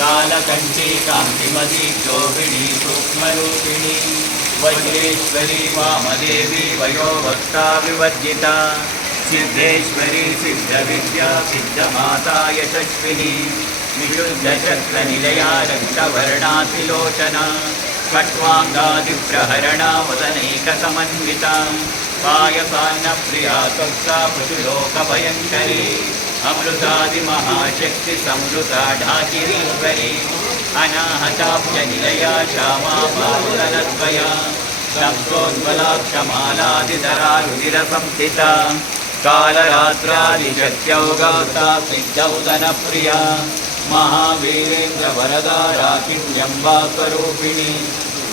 कालकण्ठी कान्तिमती शोभिनी सूक्ष्मरूपिणी वज्रेश्वरी वामदेवी वयोवक्ता विवर्जिता सिद्धेश्वरी सिद्धविद्या सिद्धमाता यशस्विनी विशुद्धशस्त्रनिलया रक्तवर्णातिलोचना खट्वाङ्गादिप्रहरणा वदनैकसमन्विता पायसान्नप्रिया त्वक्ता पशुलोकभयङ्करी अमृतादिमहाशक्तिसंवृता ढाकिरीश्वरी अनाहताब्ज निलया श्यामा बाहुदलद्वया सप्तोज्ज्वलाक्षमालादिधरा रुधिरसंस्थिता कालरात्रादिशक्त्यौगौता सिद्धौदनप्रिया महावीरेन्द्रवरदा राकिण्यम्बा स्वरूपिणी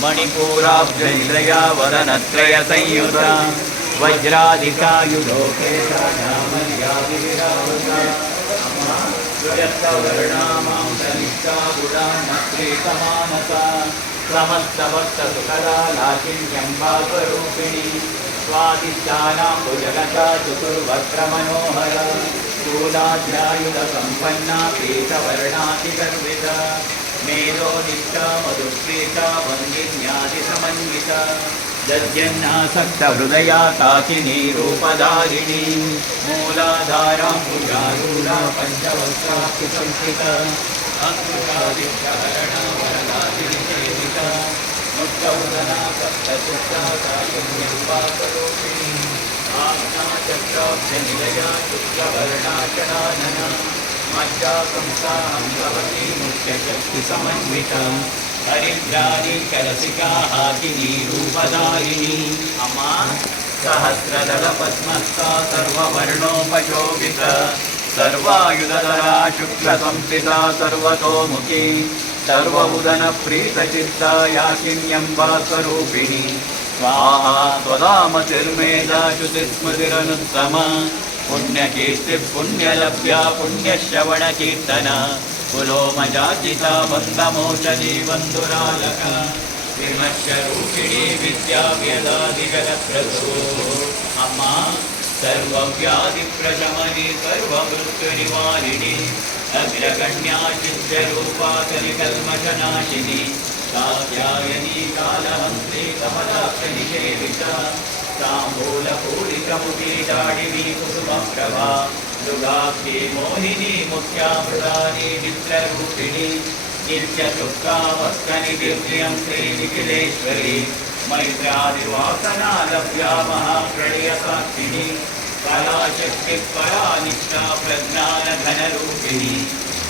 मणिपूराब्जनिलया वदनत्रयसंयुता वज्राधिकायुलोकेशा समानता समस्तभक्तसुखदा लाकिन्यम्बा स्वरूपिणी स्वादिष्टानां भुजगता चतुर्वक्त्रमनोहरा स्थूलाध्यायुधसम्पन्ना पीतवर्णातिगर्विता मेधोनिष्ठा मधुप्रीता वन्दिन्यादिसमन्विता दद्यन्नासक्तहृदया ताकिनी रूपधारिणी मूलाधारां भुजारूढा पञ्चवस्त्रास्तु संस्थिता अङ्कुशादिष्टहरणा वरदादिनी सेविता मुक्तौदना सप्तचित्ता काकिन्यम्बा स्वरूपिणी आज्ञाचक्राब्जनिलया शुक्लवर्णाचलानना मज्जासंस्थाहंसवती मुख्यशक्तिसमन्विता हरिद्राणि कलसिका हाकिनी रूपधारिणी अमा सहस्रदलपद्मस्था सर्ववर्णोपशोभिता सर्वायुधधरा शुक्लसंस्थिता सर्वतोमुखी सर्वउदनप्रीतचित्ता याकिन्यम्बा स्वरूपिणी स्वाहा त्वदामतिर्मेधा शुतिस्मृतिरनुत्तमा पुण्यकीर्तिः पुण्यलभ्या पुण्यश्रवणकीर्तना कुलोमजाचिता बन्धमोचनी बन्धुरालका विमर्शरूपिणी विद्याव्यदादिजगत्प्रसो अम्मा सर्वव्याधिप्रशमनी सर्वमृत्युनिवारिणी अग्रगण्या चिद्यरूपा कलिकल्मषनाशिनी कात्यायनी कालहन्त्री कमलाक्षनिषेविता ताम्बूलपूरितमुखी दाडिनी कुसुमप्रभा दुर्गाक्षी मोहिनी मुख्यामृतानी मित्ररूपिणी नित्यसुखावस्थनिर्यं श्रीनिखिलेश्वरी मैत्रादिवासना लभ्या महाप्रलयसाक्षिणी कलाशक्तिः परानिष्ठा प्रज्ञानघनरूपिणी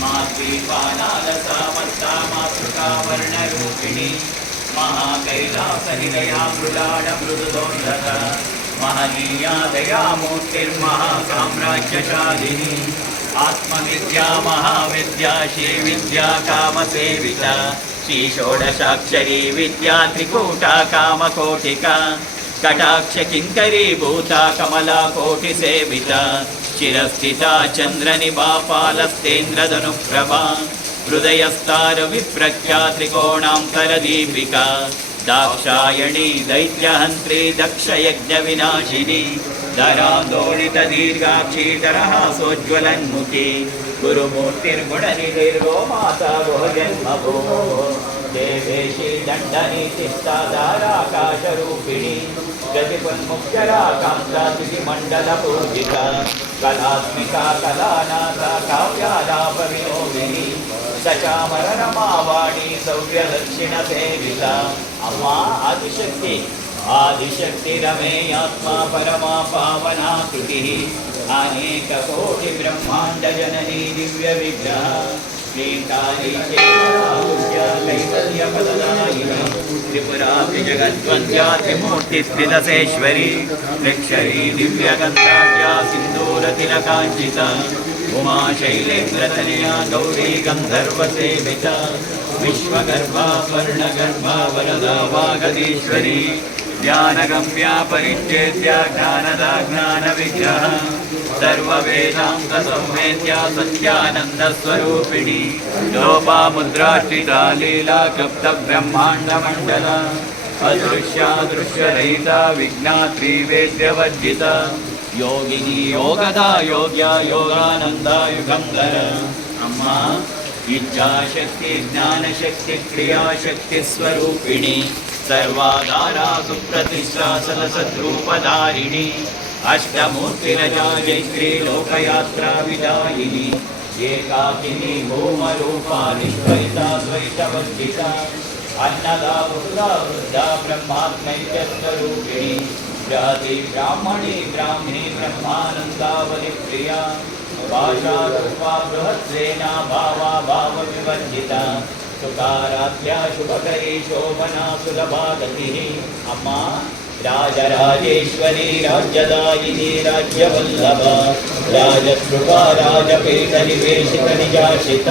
मातृपानालसामर्था मातृकावर्णरूपिणी महाकैलासनिलया मृडाडमृदुदोषता महनीया दयामूर्तिर्महासाम्राज्यशालिनी आत्मविद्या महाविद्या श्रीविद्या कामसेविता श्रीषोडशाक्षरी विद्या त्रिकूटा कामकोटिका कटाक्षकिङ्करी भूता कमलाकोटिसेविता चिरस्थिता चन्द्रनिभापालस्तेन्द्रधनुप्रभा हृदयस्तारविप्रख्या त्रिकोणान्तरदीपिका दाक्षायणी दैत्यहन्त्री दक्षयज्ञविनाशिनी धरान्दोलितदीर्घाक्षीधरहासोज्ज्वलन्मुखी गुरुमूर्तिर्गुणनिधिर्गो माता गोजन्मभो देवेशी दण्डनीतिष्ठा दाराकाशरूपिणी गतिपुन्मुख्यरा कान्तातिमण्डलपूजिता कलात्मिका कलानाथा काव्यालापविनोदिनी सचामररमावाणी सौर्यदक्षिणसेविता अम्मा आदिशक्ति आदिशक्तिरमेयात्मा परमा पावना कृतिः अनेककोटिब्रह्माण्डजननी दिव्यविग्रह श्रीकाली कैवल्यपददायिनी त्रिपुराभिजगद्वन्द्या त्रिमूर्तिस्त्रिदशेश्वरी त्रिक्षरी दिव्यगन्धाढ्या सिन्दूरतिलकाञ्चिता उमा शैलेन्द्रतनया गौरी गन्धर्वसेविता विश्वगर्भा स्वर्णगर्भा वरदा वागदीश्वरी ज्ञानगम्या परिच्छेद्या ज्ञानदा ज्ञानविग्रह सर्ववेदान्तसंवेद्या सत्यानन्दस्वरूपिणी लोपामुद्राश्रिता लीला क्लुप्तब्रह्माण्डमण्डला अदृश्यादृश्यरहिता विज्ञात्री वेद्यवर्जिता योगिनी योगदा योग्या योगानन्दा युगन्धर अम्मा इच्छाशक्ति ज्ञानशक्ति क्रियाशक्ति स्वरूपिणी सर्वाधारा सुप्रतिष्ठा सदसद्रूपधारिणी अष्टमूर्तिरजा जैत्री लोकयात्रा विदायिनी एकाकिनी भूमरूपा निष्करिता द्वैतवर्जिता अन्नदा वृद्धा वृद्धा ब्रह्मात्मैक्यस्वरूपिणी जाति ब्राह्मणी ब्राह्मी ब्रह्मानन्दावलिप्रिया भाषा रूपा बृहत्सेना भावा भावविवर्जिता सुकाराध्या शुभकरी शोभना सुलभागतिः अम्मा राजराजेश्वरी राज्यदायिनी राज्यवल्लभ राजकृपा राजपीठनिवेशित निजाशित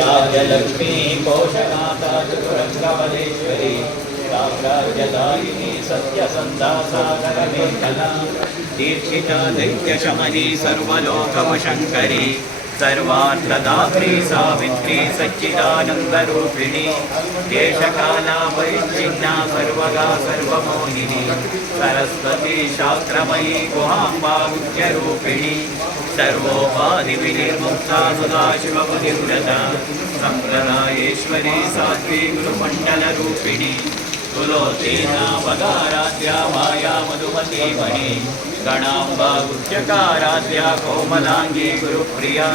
राजलक्ष्मी कोशनाथा चतुरङ्गमलेश्वरी राज्यदायिनी सत्यसन्धा सागरमेखला दीक्षिता दैत्यशमनी सर्वलोकवशङ्करी सर्वार्थदात्री सावित्री सच्चिदानन्दरूपिणी देशकाला परिच्छिन्ना सर्वगा सर्वमोहिनी सरस्वती शास्त्रमयी गुहाम्बा मुख्यरूपिणी सर्वोपाधिविनिर्मुक्ता सदाशिवपतिव्रता सम्प्रदायेश्वरी साध्वी गुरुमण्डलरूपिणी कुलोतीना वदाराध्या माया मधुमती मणि गणाम्बा गुह्यकाराध्या कोमलांगी गुरुप्रिया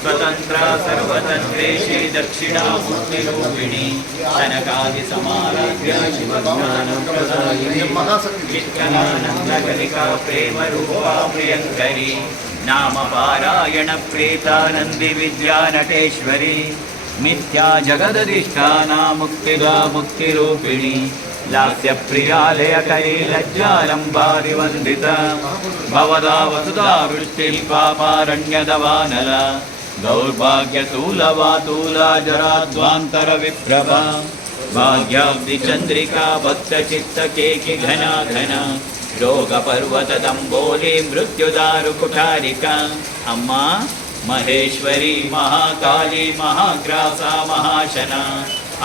स्वतंत्रा सर्वतन्त्रेशी दक्षिणामूर्तिरूपिणी कनकादिसमाराध्या शिवज्ञानप्रदायिनी चित्कलानन्दकलिका प्रेमरूपा प्रियङ्करी नामपारायणप्रीता नन्दिविद्यानटेश्वरी मिथ्या जगदधिष्ठाना मुक्तिदा मुक्तिरूपिणी लास्यप्रियालयकरी लज्जालम्बारिवन्दिता भवदा वसुधा वृष्टिः पापारण्यदवानला दौर्भाग्यतूलवातूला जराध्वान्तरविप्रभा भाग्याब्धिचन्द्रिका भक्तचित्तकेकि घना घना रोगपर्वतदम्बोली मृत्युदारुकुठारिका अम्मा महेश्वरी महाकाली महाग्रासा महाशना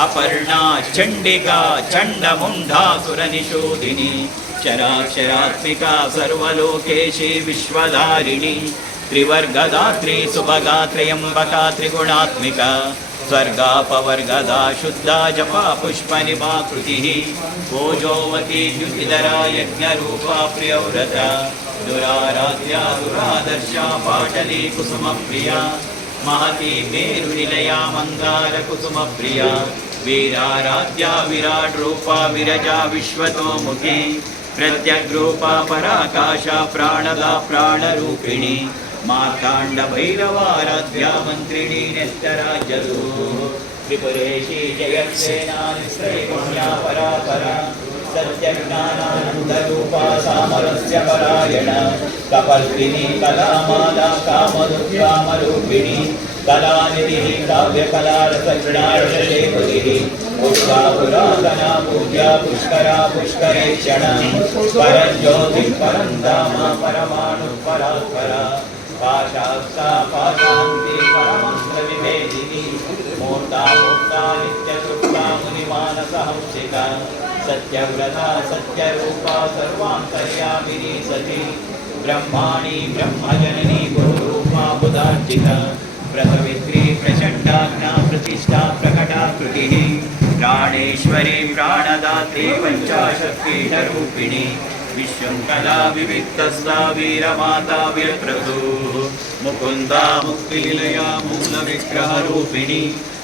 अपर्णा चण्डिका चण्डमुण्डासुरनिशोधिनी चराक्षरात्मिका सर्वलोकेशी विश्वधारिणी त्रिवर्गदात्री सुभगात्र्यम्बका त्रिगुणात्मिका स्वर्गापवर्गदा शुद्धा जपा पुष्पनिभाकृतिः ओजोवती द्युतिधरा यज्ञरूपा प्रियव्रता दुराराध्या दुरादर्शा पाटली कुसुमप्रिया महती मेरुनिलया मन्दारकुसुमप्रिया वीराराध्या विराट रूपा विरजा विश्वतोमुखी प्रत्यग्रूपा पराकाशा प्राणदा प्राणरूपिणी मार्ताण्डभैरवाराध्या मन्त्रिणी नेस्तराजदू त्रिपुरेशी जयत्सेना निःश्रयपुण्या परापरा सत्यज्ञानानन्दरूपा सामरस्य परायण कपर्दिनी कलामाला कामरुद्रामरूपिणी कलानिधिः काव्यकलारसगुणार्षशेखरिः पुष्पा पुरातना पूज्या पुष्करा पुष्करेक्षण परज्योतिः परं धाम परमाणुः परात्परा पाशास्ता पाशान्ति परमन्त्रविभेदिनी मूर्ता मुक्ता नित्यसुप्ता मुनिमानसहंसिका सत्यव्रता सत्यरूपा सर्वान्तर्यामिनी सती ब्रह्माणि ब्रह्मजननी गुरुरूपा बुधार्चिता प्रसवित्री प्रचण्डाज्ञा प्रतिष्ठा प्रकटाकृतिः प्राणेश्वरी प्राणदात्री पञ्चाशक्तिरूपिणी विश्वङ्कला विविक्तस्ता वीरमाता विप्रभुः मुकुन्दा मुक्तिनिलया मूलविग्रहरूपिणी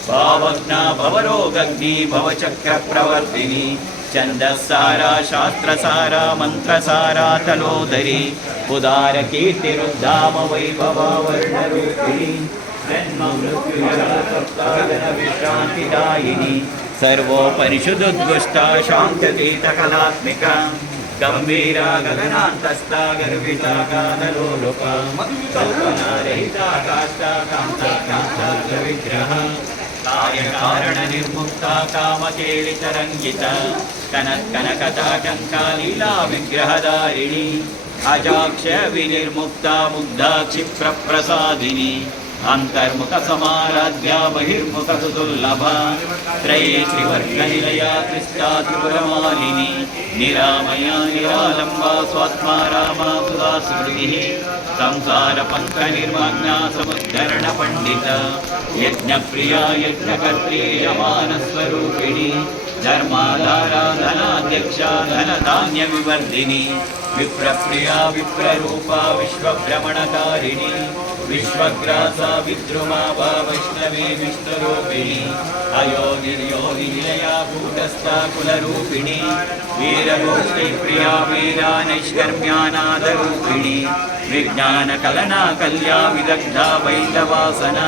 भावज्ञा भवरोगग्नि भवचक्रप्रवर्तिनी छन्दस्सारा शास्त्रसारा मन्त्रसारा तलोदरी उदारकीर्तिरुद्धाम वैभवा वर्णरूपिणी जन्ममृत्युजरासप्तागणविश्रान्तिदायिनी सर्वोपनिषदुद्गुष्टा शान्ततीतकलात्मिका गम्भीरा गगनान्तस्था गर्भिता कादलोलुपा कल्पनारहिता काष्ठा कान्ता कान्ताग्रविग्रह कार्यकारणनिर्मुक्ता कामकेलितरङ्गिता कनत्कनकटाटङ्का लीला विग्रहधारिणी अजाक्ष विनिर्मुक्ता मुग्धा क्षिप्रप्रसादिनी अन्तर्मुखसमाराध्या बहिर्मुखसुदुर्लभा त्रये त्रिवर्गनिलया त्रिष्टा त्रिपुरमालिनी निरामया निरालम्बा स्वात्मा रामा सुधा स्मृतिः संसारपङ्कनिर्मग्ना समुद्धरणपण्डिता यज्ञप्रिया यज्ञकर्त्री यमानस्वरूपिणी धर्माधारा धनाध्यक्षा धनधान्यविवर्धिनी विप्रप्रिया विप्ररूपा विश्वभ्रमणकारिणी विश्वग्रासा विद्रुमा वा वैष्णवी विष्णुरूपिणी अयोगिर्योगिनिलया कूटस्था कुलरूपिणी वीरगोष्ठीप्रिया वीरा नैष्कर्म्यानादरूपिणी विज्ञानकलना कल्या विदग्धा वैदवासना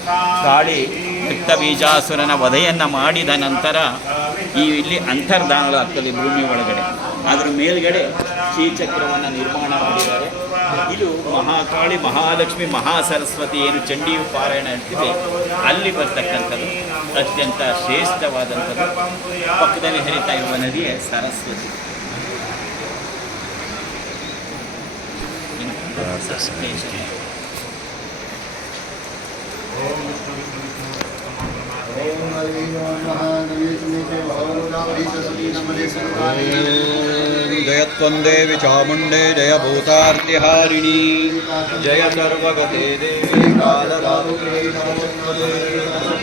ಕಾಳಿ ರಕ್ತಬೀಜಾಸುರನ ವಧೆಯನ್ನು ಮಾಡಿದ ನಂತರ ಇಲ್ಲಿ ಅಂತರ್ಧಾನಗಳಾಗ್ತದೆ ಭೂಮಿ ಒಳಗಡೆ. ಅದರ ಮೇಲ್ಗಡೆ ಶ್ರೀಚಕ್ರವನ್ನು ನಿರ್ಮಾಣ ಮಾಡಿದ್ದಾರೆ. ಇದು ಮಹಾಕಾಳಿ, ಮಹಾಲಕ್ಷ್ಮಿ, ಮಹಾಸರಸ್ವತಿ ಏನು ಚಂಡಿಯು ಪಾರಾಯಣ ಇರ್ತಿದೆ ಅಲ್ಲಿ ಬರ್ತಕ್ಕಂಥದ್ದು ಅತ್ಯಂತ ಶ್ರೇಷ್ಠವಾದಂಥದ್ದು. ಪಕ್ಕದಲ್ಲಿ ಹರಿತಾ ಇರುವ ನದಿಯೇ ಸರಸ್ವತಿ. जयत्वन्देवि चामुण्डे जय भूतार्तिहारिणी जय सर्वगते देवी कालरात्रे नमोस्तुते।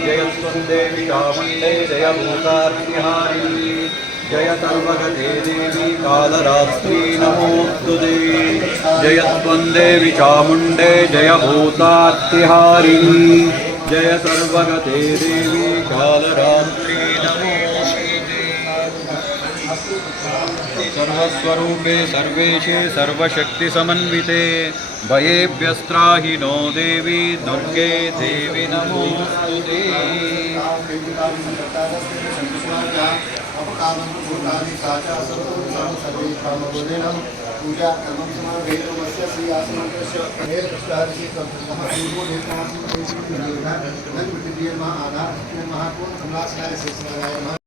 जयत्वन्देवि चामुण्डे जय भूतार्तिहारिणी जय सर्वगते देवी कालरात्रि नमोस्तुते। जयत्वन्देवि चामुण्डे जय भूतार्तिहारिणी जय सर्वगते देवी कालरात्रि नमोस्तुते। सर्वस्वरूपे सर्वेशे सर्वशक्तिसमन्विते भयेभ्यस्त्राहि नो देवी दुर्गे देवी नमोस्तुते। पूजा कर्मं समावेदमस्य श्री आसनस्य हे कृष्णार्षि पूर्वो निर्माण आधार महापूर्ण कमलासनाय शेषनारायण